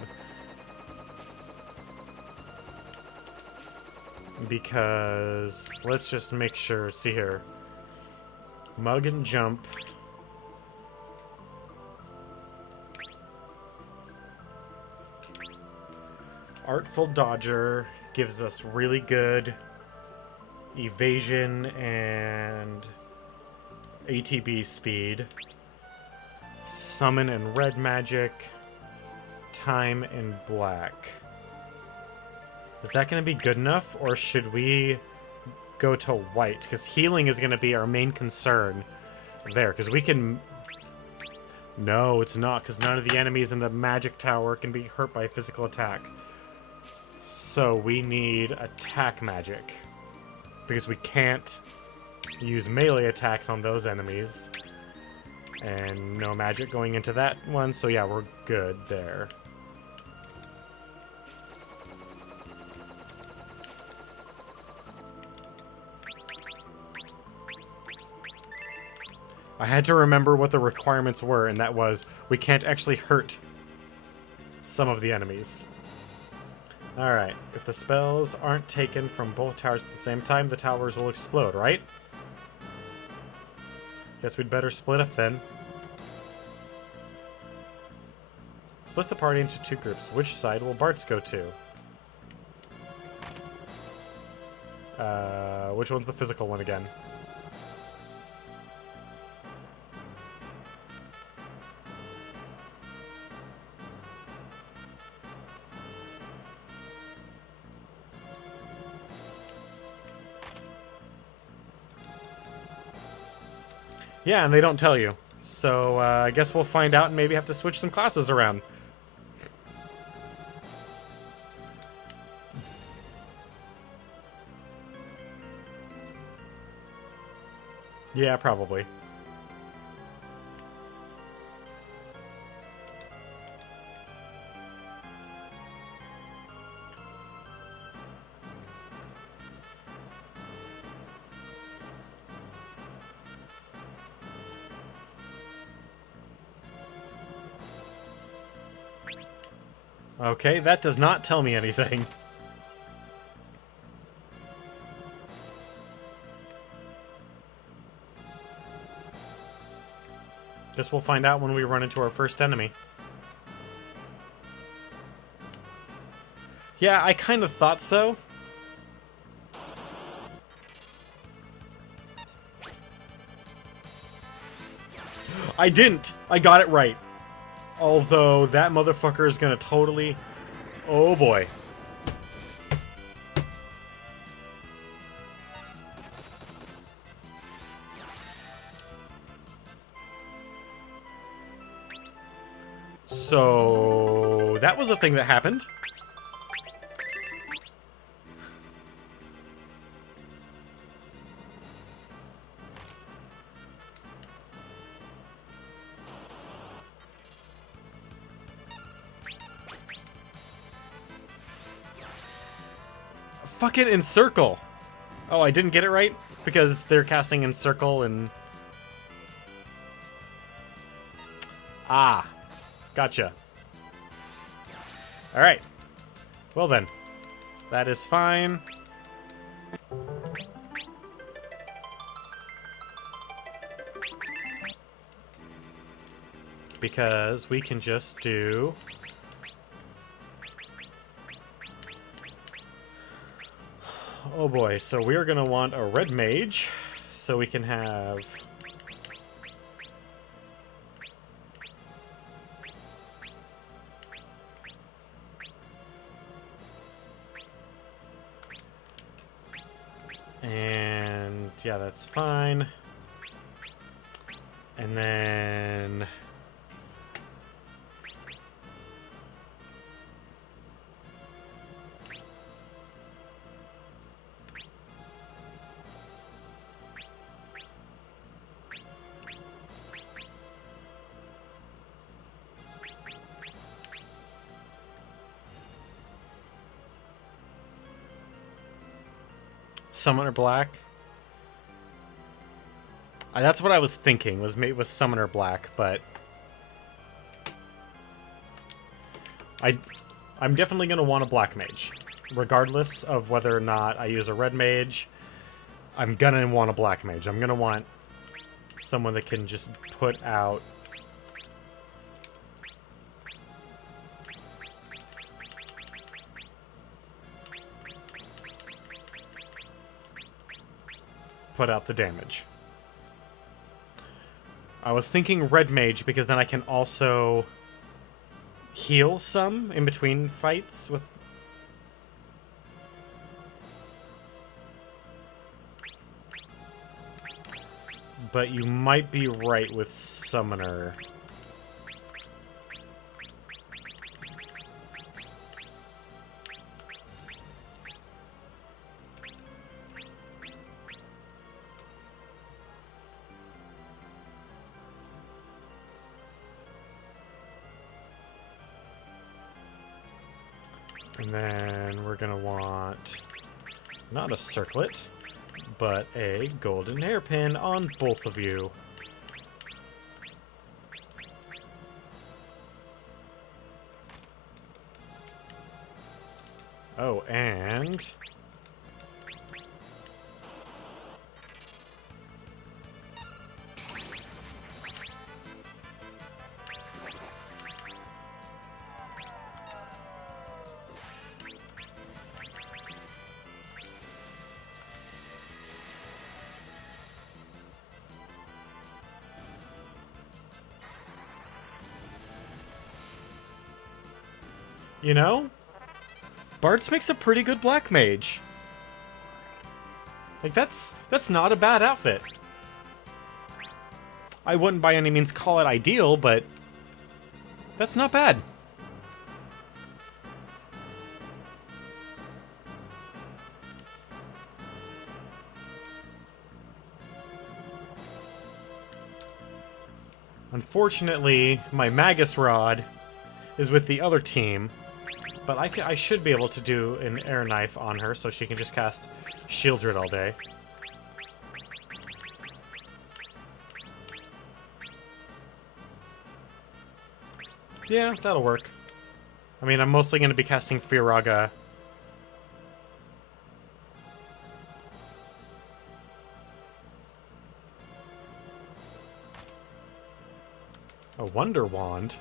Because... let's just make sure. See here. Mug and Jump. Artful Dodger gives us really good evasion and ATB speed. Summon and Red Magic. Time and Black. Is that going to be good enough, or should we go to White? Because healing is going to be our main concern there, because we can... no, it's not, because none of the enemies in the magic tower can be hurt by physical attack. So we need attack magic, because we can't use melee attacks on those enemies. And no magic going into that one, so yeah, we're good there. I had to remember what the requirements were, and that was we can't actually hurt some of the enemies. Alright, if the spells aren't taken from both towers at the same time, the towers will explode, right? Guess we'd better split up then. Split the party into two groups. Which side will Bart's go to? Which one's the physical one again? Yeah, and they don't tell you. So, I guess we'll find out and maybe have to switch some classes around. Yeah, probably. Okay, that does not tell me anything. Guess we'll find out when we run into our first enemy. Yeah, I kind of thought so. I didn't! I got it right. Although, that motherfucker is gonna totally... Oh boy. So... that was a thing that happened. Fucking encircle. Oh, I didn't get it right? Because they're casting encircle and... Ah. Gotcha. Alright. Well then. That is fine. Because we can just do... Oh boy, so we're gonna want a red mage, so we can have... And yeah, that's fine. And then... Summoner Black. That's what I was thinking, was Summoner Black, but... I'm definitely going to want a Black Mage. Regardless of whether or not I use a Red Mage, I'm going to want a Black Mage. I'm going to want someone that can just put out... the damage. I was thinking Red Mage because then I can also heal some in between fights with... But you might be right with Summoner. And then we're gonna want not a circlet, but a golden hairpin on both of you. Oh, and... You know, Bartz makes a pretty good Black Mage. Like, that's not a bad outfit. I wouldn't by any means call it ideal, but that's not bad. Unfortunately, my Magus Rod is with the other team. But I should be able to do an air knife on her so she can just cast Shieldred all day. Yeah, that'll work. I mean, I'm mostly going to be casting Firaga. A Wonder Wand?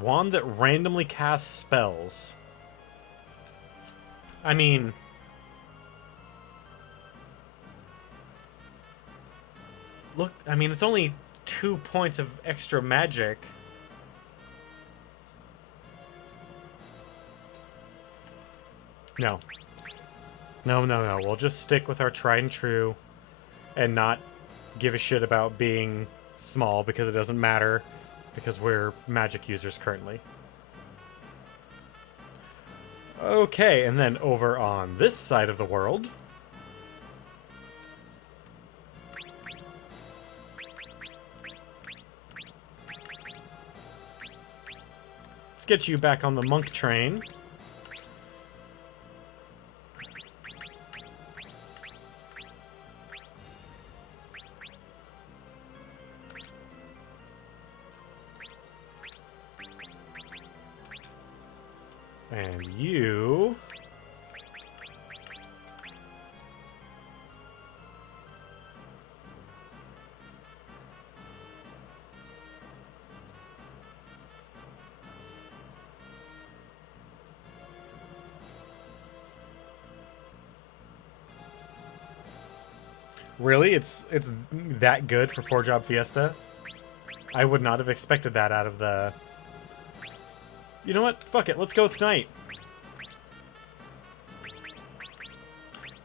Wand that randomly casts spells. I mean... Look, I mean, it's only 2 points of extra magic. No. No, no, no. We'll just stick with our tried and true and not give a shit about being small because it doesn't matter because we're magic users currently. Okay, and then over on this side of the world... let's get you back on the monk train. And you... Really? It's that good for 4-Job Fiesta? I would not have expected that out of the... You know what? Fuck it. Let's go with Knight.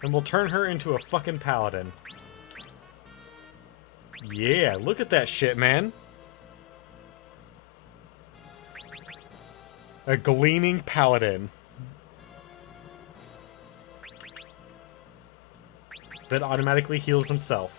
And we'll turn her into a fucking paladin. Yeah, look at that shit, man. A gleaming paladin. That automatically heals himself.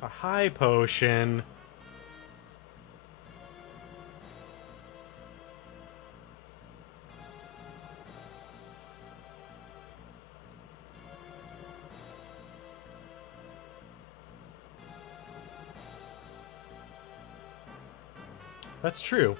A high potion. That's true.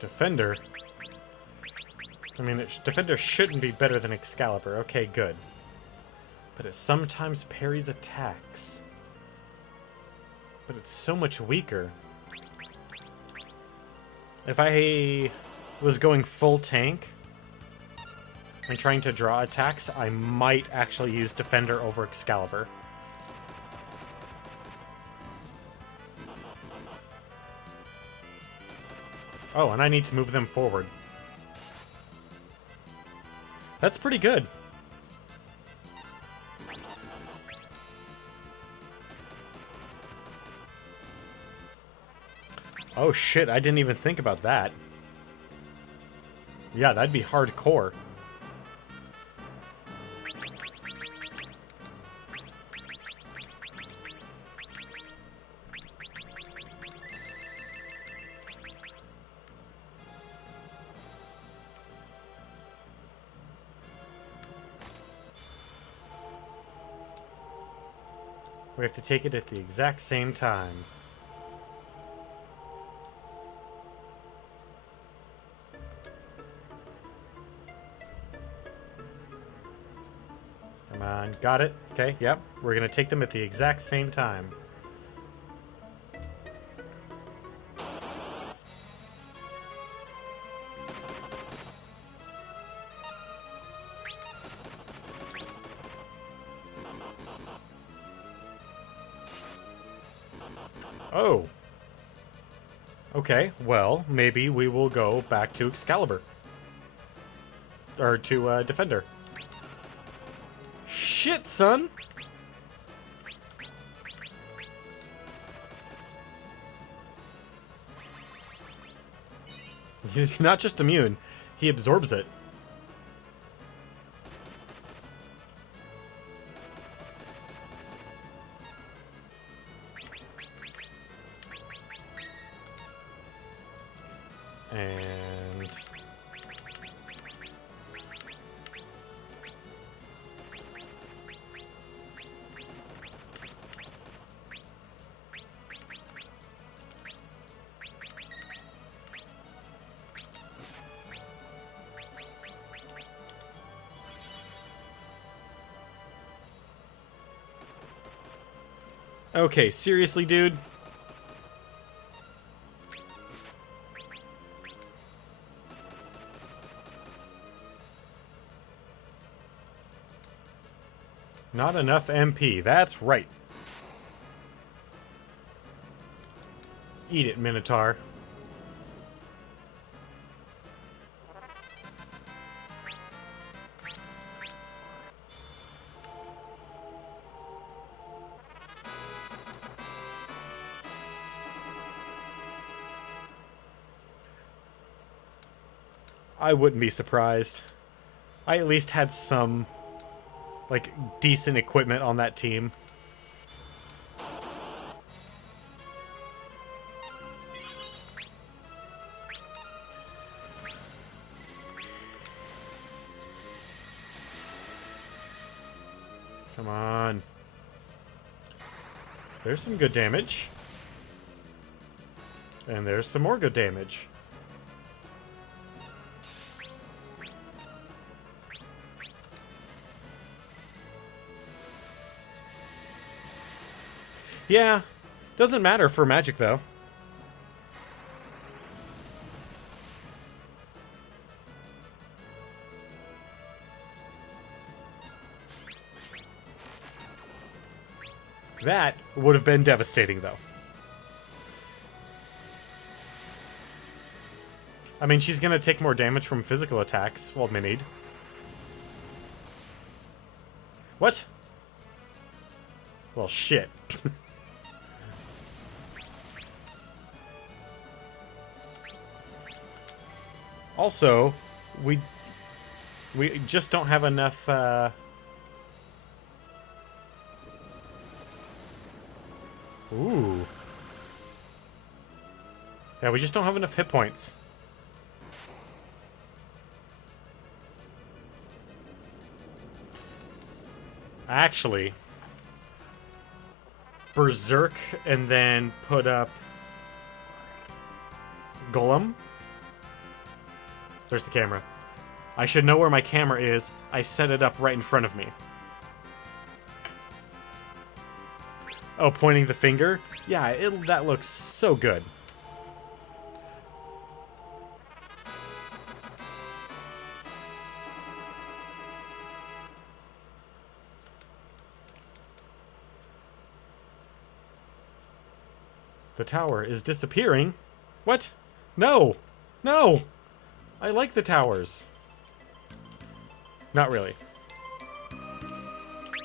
Defender? I mean, Defender shouldn't be better than Excalibur. Okay, good. But it sometimes parries attacks. But it's so much weaker. If I was going full tank and trying to draw attacks, I might actually use Defender over Excalibur. Oh, and I need to move them forward. That's pretty good. Oh shit, I didn't even think about that. Yeah, that'd be hardcore. We have to take it at the exact same time. Come on, got it? Okay, yep. We're gonna take them at the exact same time. Oh. Okay, well, maybe we will go back to Excalibur. Or to, Defender. Shit, son! He's not just immune, he absorbs it. And okay, seriously, dude? Not enough MP. That's right. Eat it, Minotaur. I wouldn't be surprised. I at least had some, like, decent equipment on that team. Come on. There's some good damage. And there's some more good damage. Yeah, doesn't matter for magic, though. That would have been devastating, though. I mean, she's gonna take more damage from physical attacks while minied. What? Well, shit. Also, we just don't have enough, Ooh. Yeah, we just don't have enough hit points. Actually, Berserk and then put up Golem. There's the camera. I should know where my camera is. I set it up right in front of me. Oh, pointing the finger? Yeah, that looks so good. The tower is disappearing? What? No! No! I like the towers. Not really.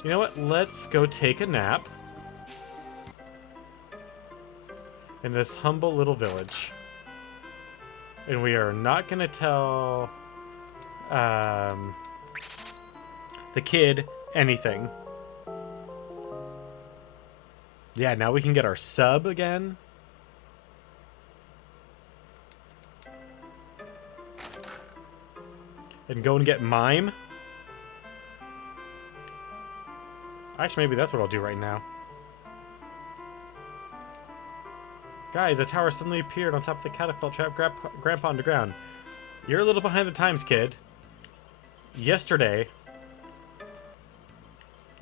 You know what? Let's go take a nap. In this humble little village. And we are not gonna tell the kid anything. Yeah, now we can get our sub again. And go and get Mime. Actually, maybe that's what I'll do right now. Guys, a tower suddenly appeared on top of the catapult trap Grandpa underground. You're a little behind the times, kid. Yesterday...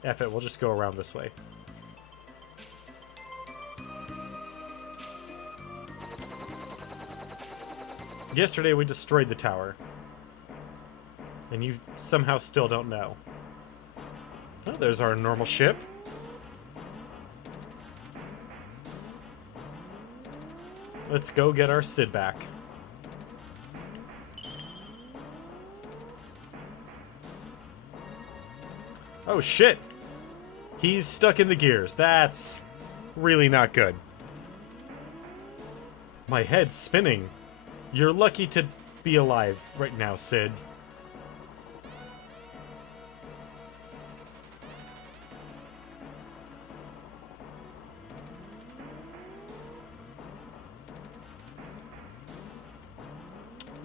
F it, we'll just go around this way. Yesterday we destroyed the tower. And you somehow still don't know. Oh, there's our normal ship. Let's go get our Sid back. Oh shit! He's stuck in the gears. That's really not good. My head's spinning. You're lucky to be alive right now, Sid.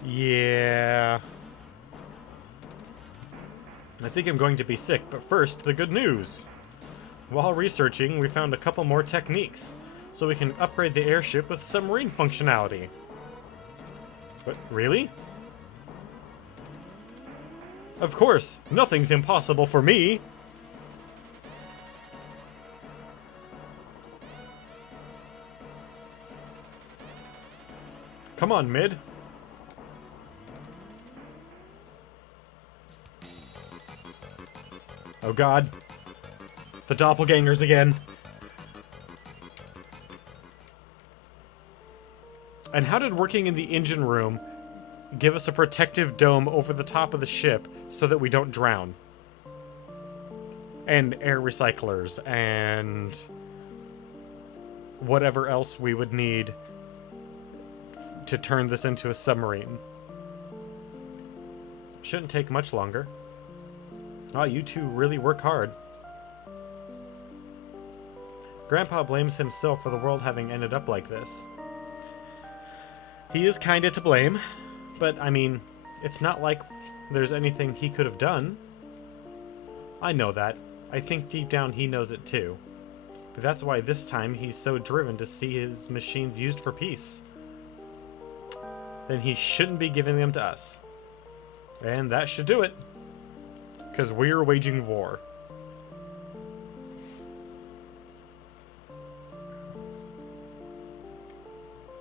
Yeah. I think I'm going to be sick, but first, the good news. While researching, we found a couple more techniques, so we can upgrade the airship with submarine functionality. But really? Of course, nothing's impossible for me! Come on, Mid. Oh god. The doppelgangers again. And how did working in the engine room give us a protective dome over the top of the ship so that we don't drown? And air recyclers and whatever else we would need to turn this into a submarine. Shouldn't take much longer. Oh, you two really work hard. Grandpa blames himself for the world having ended up like this. He is kinda to blame, but I mean, it's not like there's anything he could have done. I know that. I think deep down he knows it too. But that's why this time he's so driven to see his machines used for peace. Then he shouldn't be giving them to us. And that should do it. Because we're waging war.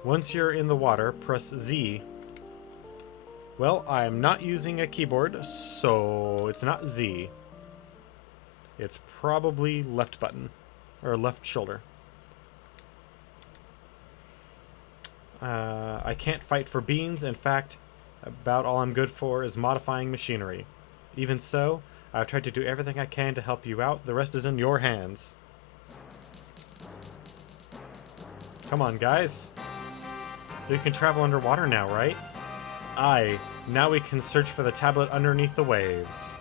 Once you're in the water, press Z. Well, I'm not using a keyboard, so it's not Z. It's probably left button. Or left shoulder. I can't fight for beans. In fact, about all I'm good for is modifying machinery. Even so, I've tried to do everything I can to help you out. The rest is in your hands. Come on, guys. You can travel underwater now, right? Aye. Now we can search for the tablet underneath the waves.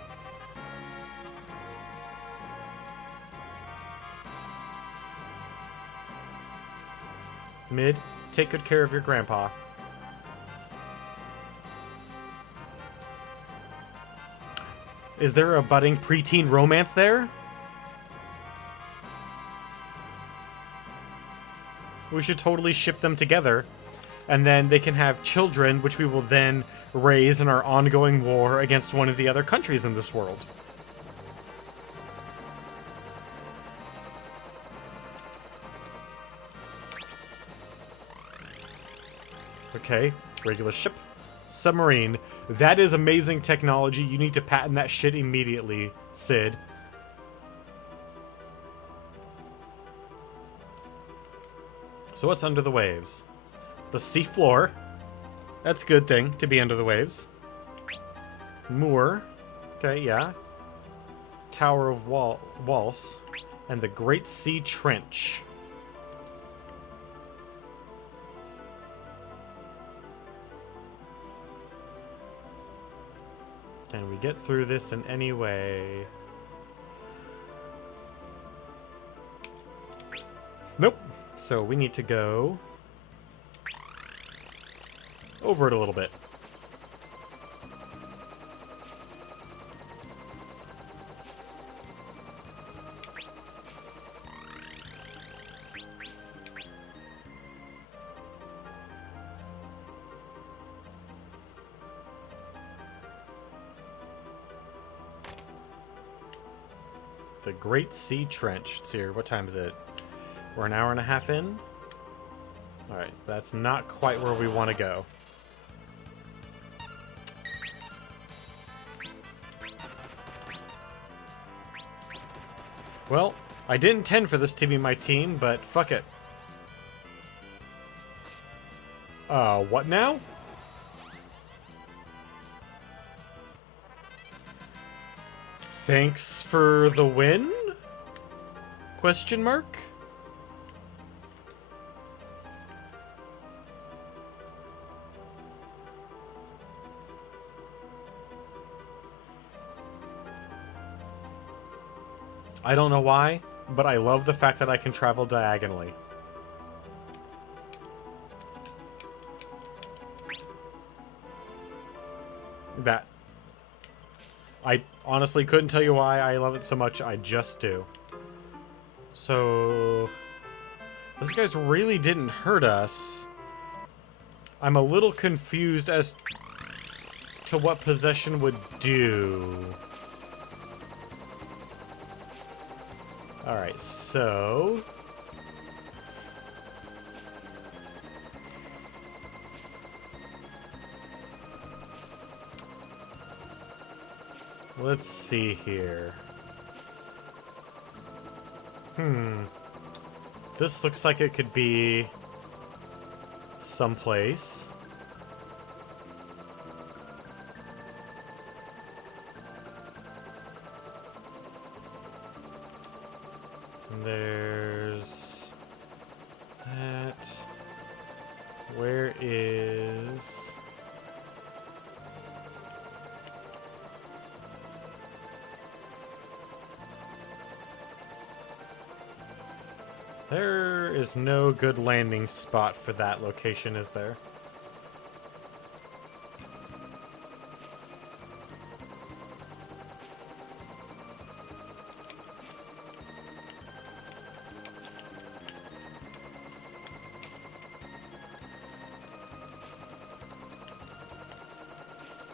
Mid, take good care of your grandpa. Is there a budding preteen romance there? We should totally ship them together. And then they can have children, which we will then raise in our ongoing war against one of the other countries in this world. Okay, regular ship. Submarine. That is amazing technology. You need to patent that shit immediately, Sid. So what's under the waves? The seafloor. That's a good thing, to be under the waves. Moor. Okay, yeah. Tower of Walls. And the Great Sea Trench. Can we get through this in any way? Nope. So we need to go over it a little bit. The Great Sea Trench. It's here. What time is it? We're an hour and a half in? Alright, that's not quite where we want to go. Well, I didn't intend for this to be my team, but fuck it. What now? Thanks for the win? Question mark? I don't know why, but I love the fact that I can travel diagonally. That... I honestly couldn't tell you why I love it so much. I just do. So... those guys really didn't hurt us. I'm a little confused as to what possession would do. Alright, so... let's see here. This looks like it could be someplace. And there's that. Where is... there is no good landing spot for that location, is there?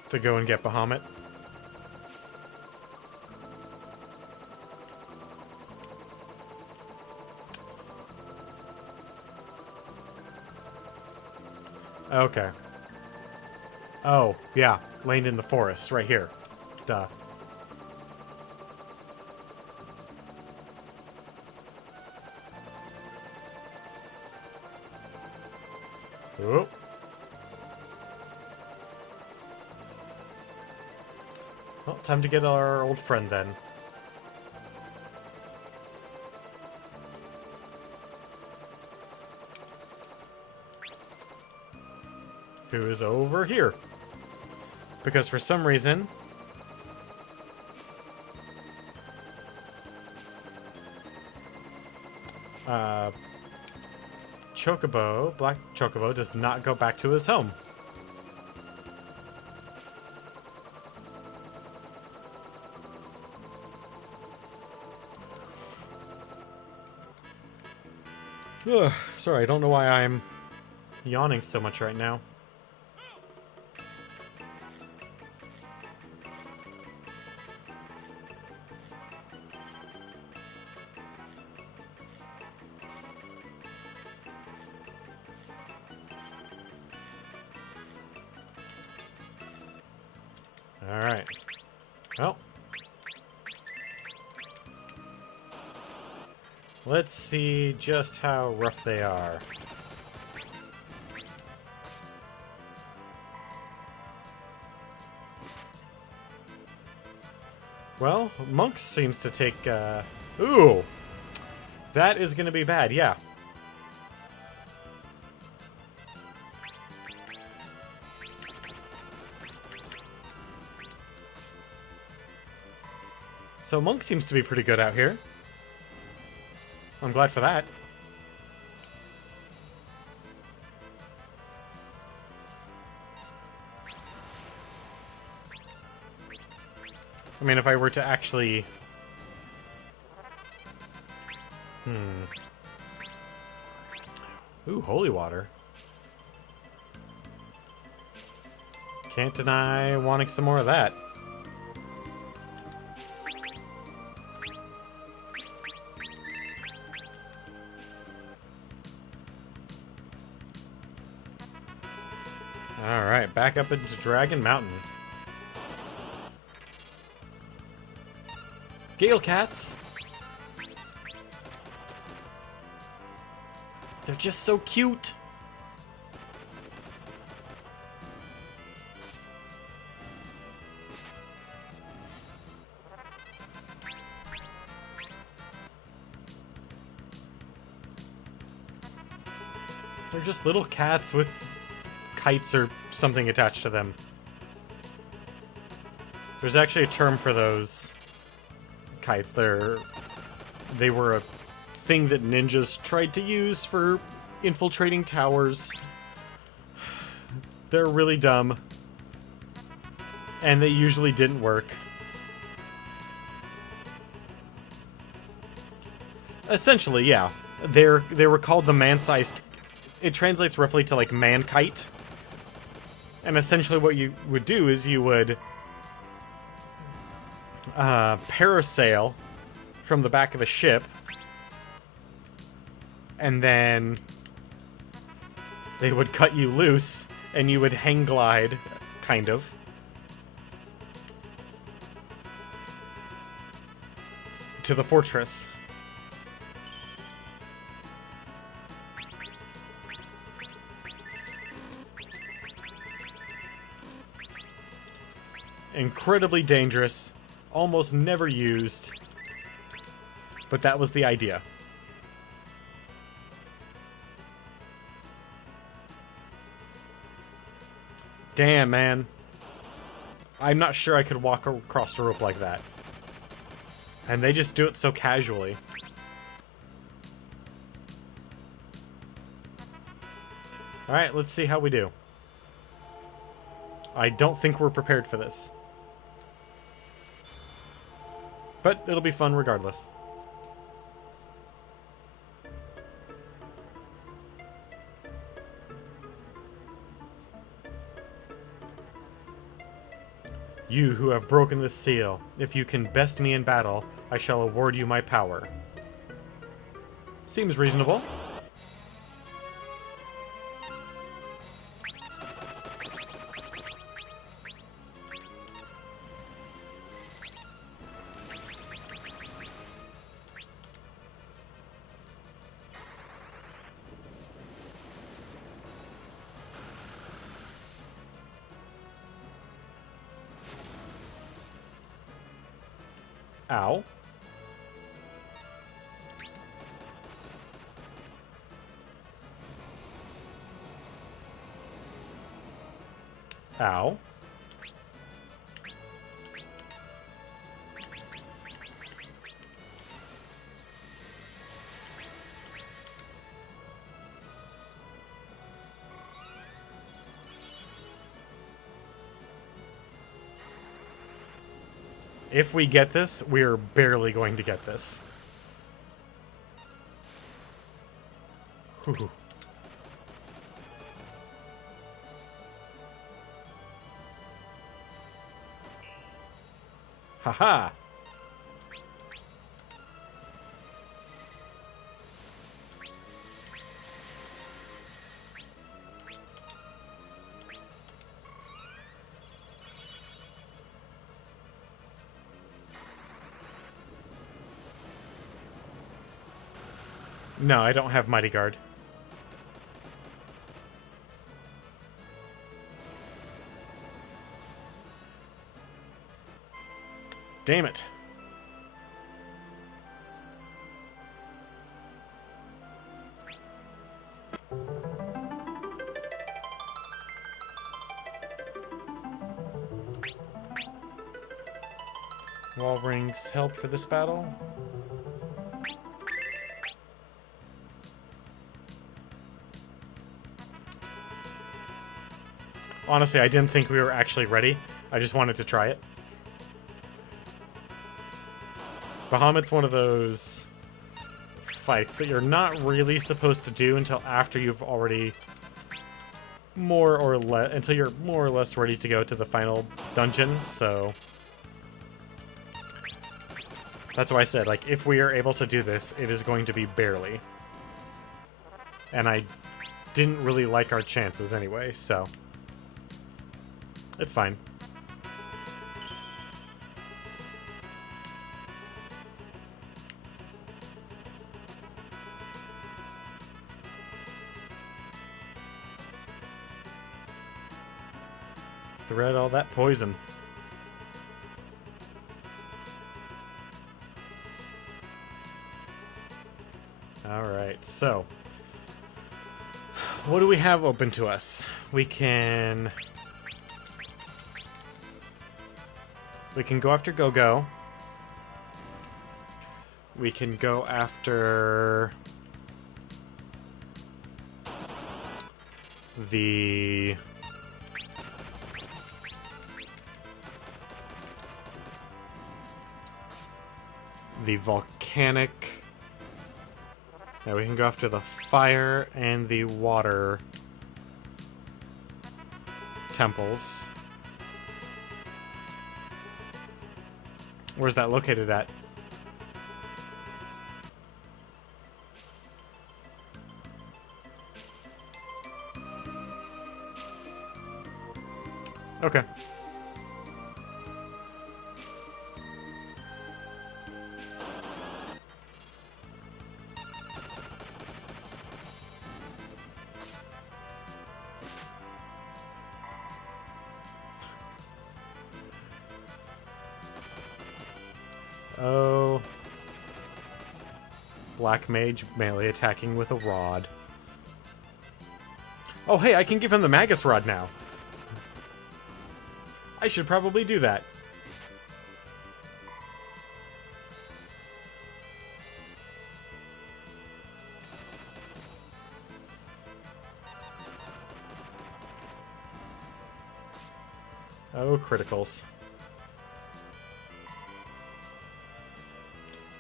To go and get Bahamut? Okay. Oh, yeah. Land in the forest, right here. Duh. Oop. Well, time to get our old friend then. Who is over here. Because for some reason... Chocobo, Black Chocobo, does not go back to his home. Ugh, sorry, I don't know why I'm yawning so much right now. Alright. Well. Let's see just how rough they are. Well, Monk seems to take, ooh! That is gonna be bad, yeah. So Monk seems to be pretty good out here. I'm glad for that. I mean, if I were to actually... Ooh, holy water. Can't deny wanting some more of that. Alright, back up into Dragon Mountain. Gale cats! They're just so cute! They're just little cats with kites or something attached to them. There's actually a term for those kites. They were a thing that ninjas tried to use for infiltrating towers. They're really dumb. And they usually didn't work. Essentially, yeah. They were called the man-sized... It translates roughly to, like, man-kite. And essentially what you would do is you would parasail from the back of a ship, and then they would cut you loose, and you would hang glide, kind of. To the fortress. Incredibly dangerous, almost never used, but that was the idea. Damn, man. I'm not sure I could walk across a rope like that. And they just do it so casually. Alright, let's see how we do. I don't think we're prepared for this. But it'll be fun regardless. You who have broken this seal, if you can best me in battle, I shall award you my power. Seems reasonable. Ow. Ow. If we get this, we're barely going to get this. Whew. Haha. No, I don't have Mighty Guard. Damn it. Wall rings help for this battle. Honestly, I didn't think we were actually ready. I just wanted to try it. Bahamut's one of those fights that you're not really supposed to do until after you've already until you're more or less ready to go to the final dungeon, so that's why I said, like, if we are able to do this, it is going to be barely. And I didn't really like our chances anyway, so it's fine. Thread all that poison. Alright, so what do we have open to us? We can go after Go-Go. We can go after the volcanic. Now we can go after the fire and the water temples. Where's that located at? Okay. Oh. Black mage melee attacking with a rod. Oh, hey, I can give him the Magus Rod now. I should probably do that. Oh, criticals.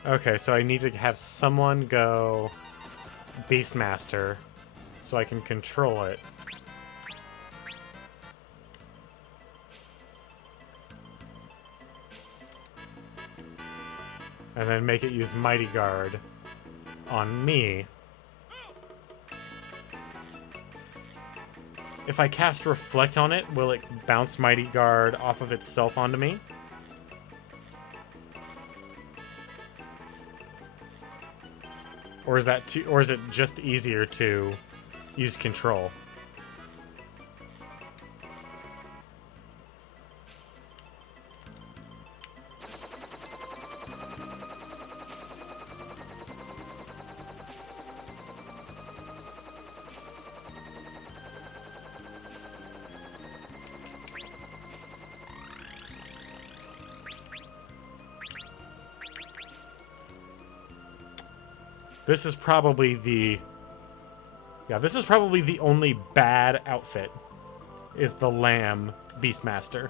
Okay, so I need to have someone go Beastmaster so I can control it. And then make it use Mighty Guard on me. If I cast Reflect on it, will it bounce Mighty Guard off of itself onto me? Or is that too, or is it just easier to use control? This is probably the... Yeah, this is probably the only bad outfit, is the Lamb Beastmaster.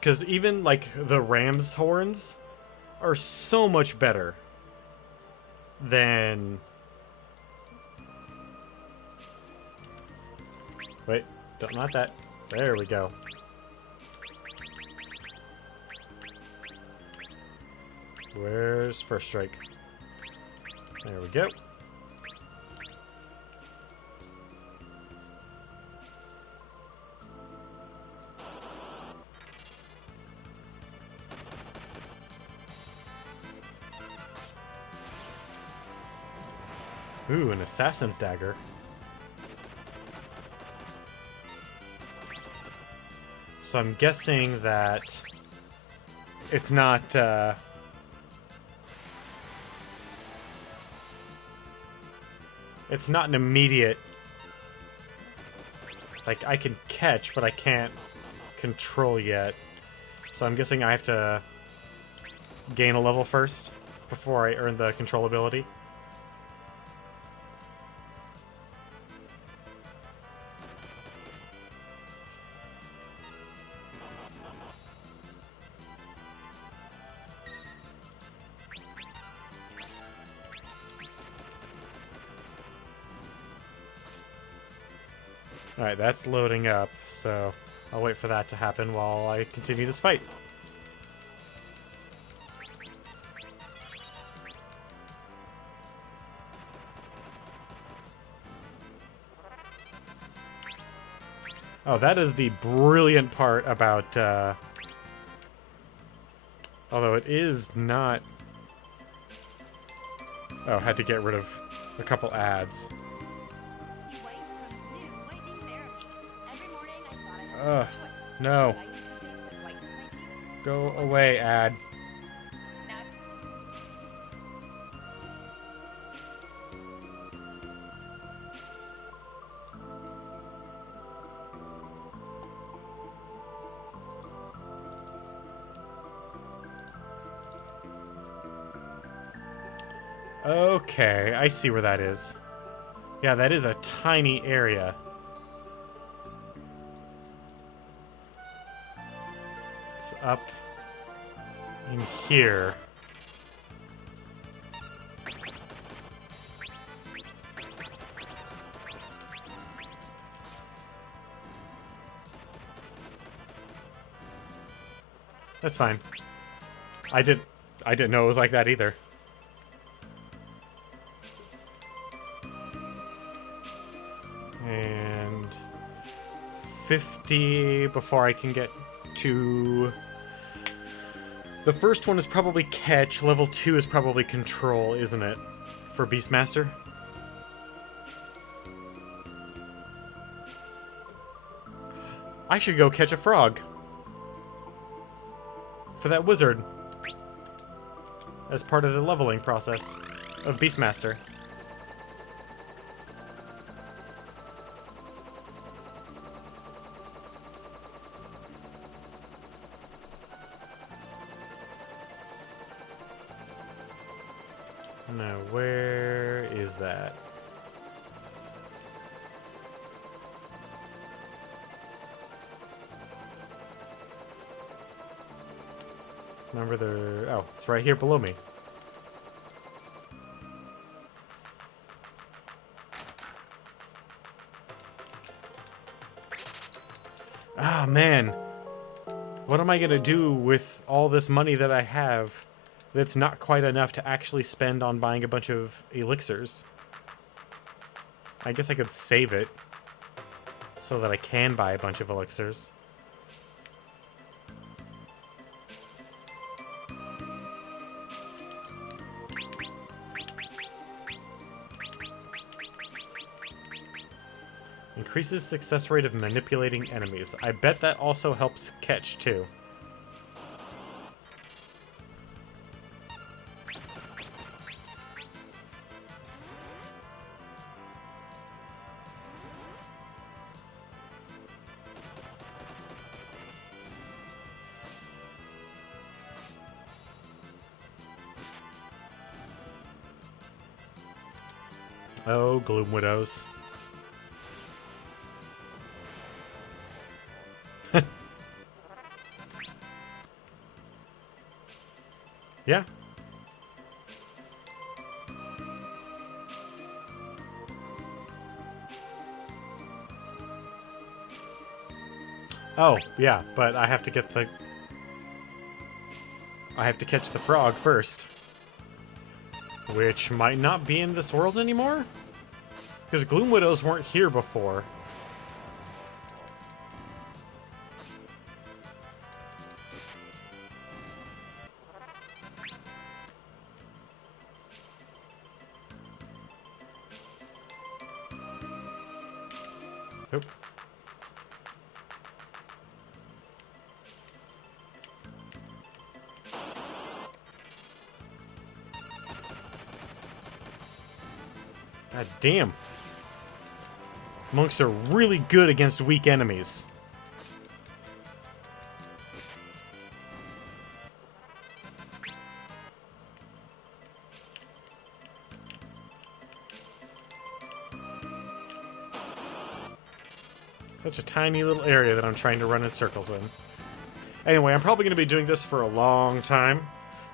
Because even, like, the ram's horns are so much better than... Wait, not that. There we go. Where's First Strike? There we go. Ooh, an Assassin's Dagger. So I'm guessing that it's not, it's not an immediate... Like, I can catch, but I can't control yet. So I'm guessing I have to gain a level first before I earn the control ability. Alright, that's loading up, so I'll wait for that to happen while I continue this fight. Oh, that is the brilliant part about, although it is not... Oh, had to get rid of a couple ads. Ugh, no. Go away, ad. Okay, I see where that is. Yeah, that is a tiny area. It's up in here. That's fine. I didn't know it was like that either. And 50 before I can get to... The first one is probably catch. Level 2 is probably control, isn't it? For Beastmaster? I should go catch a frog. For that wizard. As part of the leveling process of Beastmaster. Now, where is that? Remember the... Oh, it's right here below me. Ah, man. What am I gonna do with all this money that I have that's not quite enough to actually spend on buying a bunch of elixirs? I guess I could save it so that I can buy a bunch of elixirs. Increases success rate of manipulating enemies. I bet that also helps catch, too. Oh, Gloom Widows. Yeah. Oh, yeah, but I have to get the... I have to catch the frog first. Which might not be in this world anymore? Because Gloom Widows weren't here before. Oop. God damn. Monks are really good against weak enemies. Such a tiny little area that I'm trying to run in circles in. Anyway, I'm probably going to be doing this for a long time,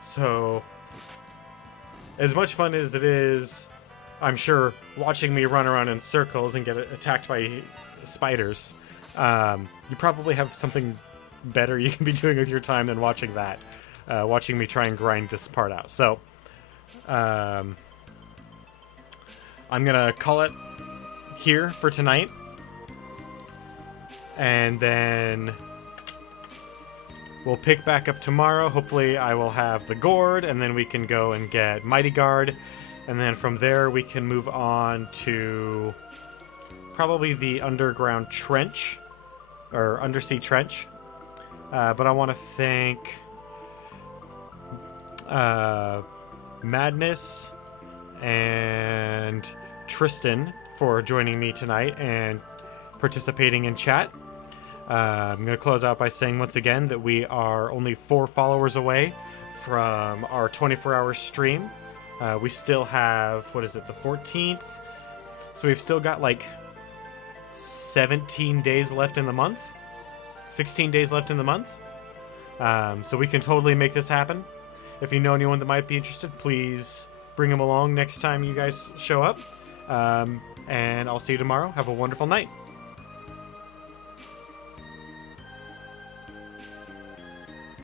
so as much fun as it is, I'm sure, watching me run around in circles and get attacked by spiders, you probably have something better you can be doing with your time than watching that. Watching me try and grind this part out. So, I'm going to call it here for tonight. And then we'll pick back up tomorrow. Hopefully I will have the gourd, and then we can go and get Mighty Guard. And then from there we can move on to probably the underground trench, or undersea trench. But I want to thank Madness and Tristan for joining me tonight and participating in chat. I'm going to close out by saying once again that we are only 4 followers away from our 24-hour stream We still have, what is it, the 14th? So we've still got like 17 days left in the month. 16 days left in the month. So we can totally make this happen. If you know anyone that might be interested, please bring them along next time you guys show up. And I'll see you tomorrow. Have a wonderful night.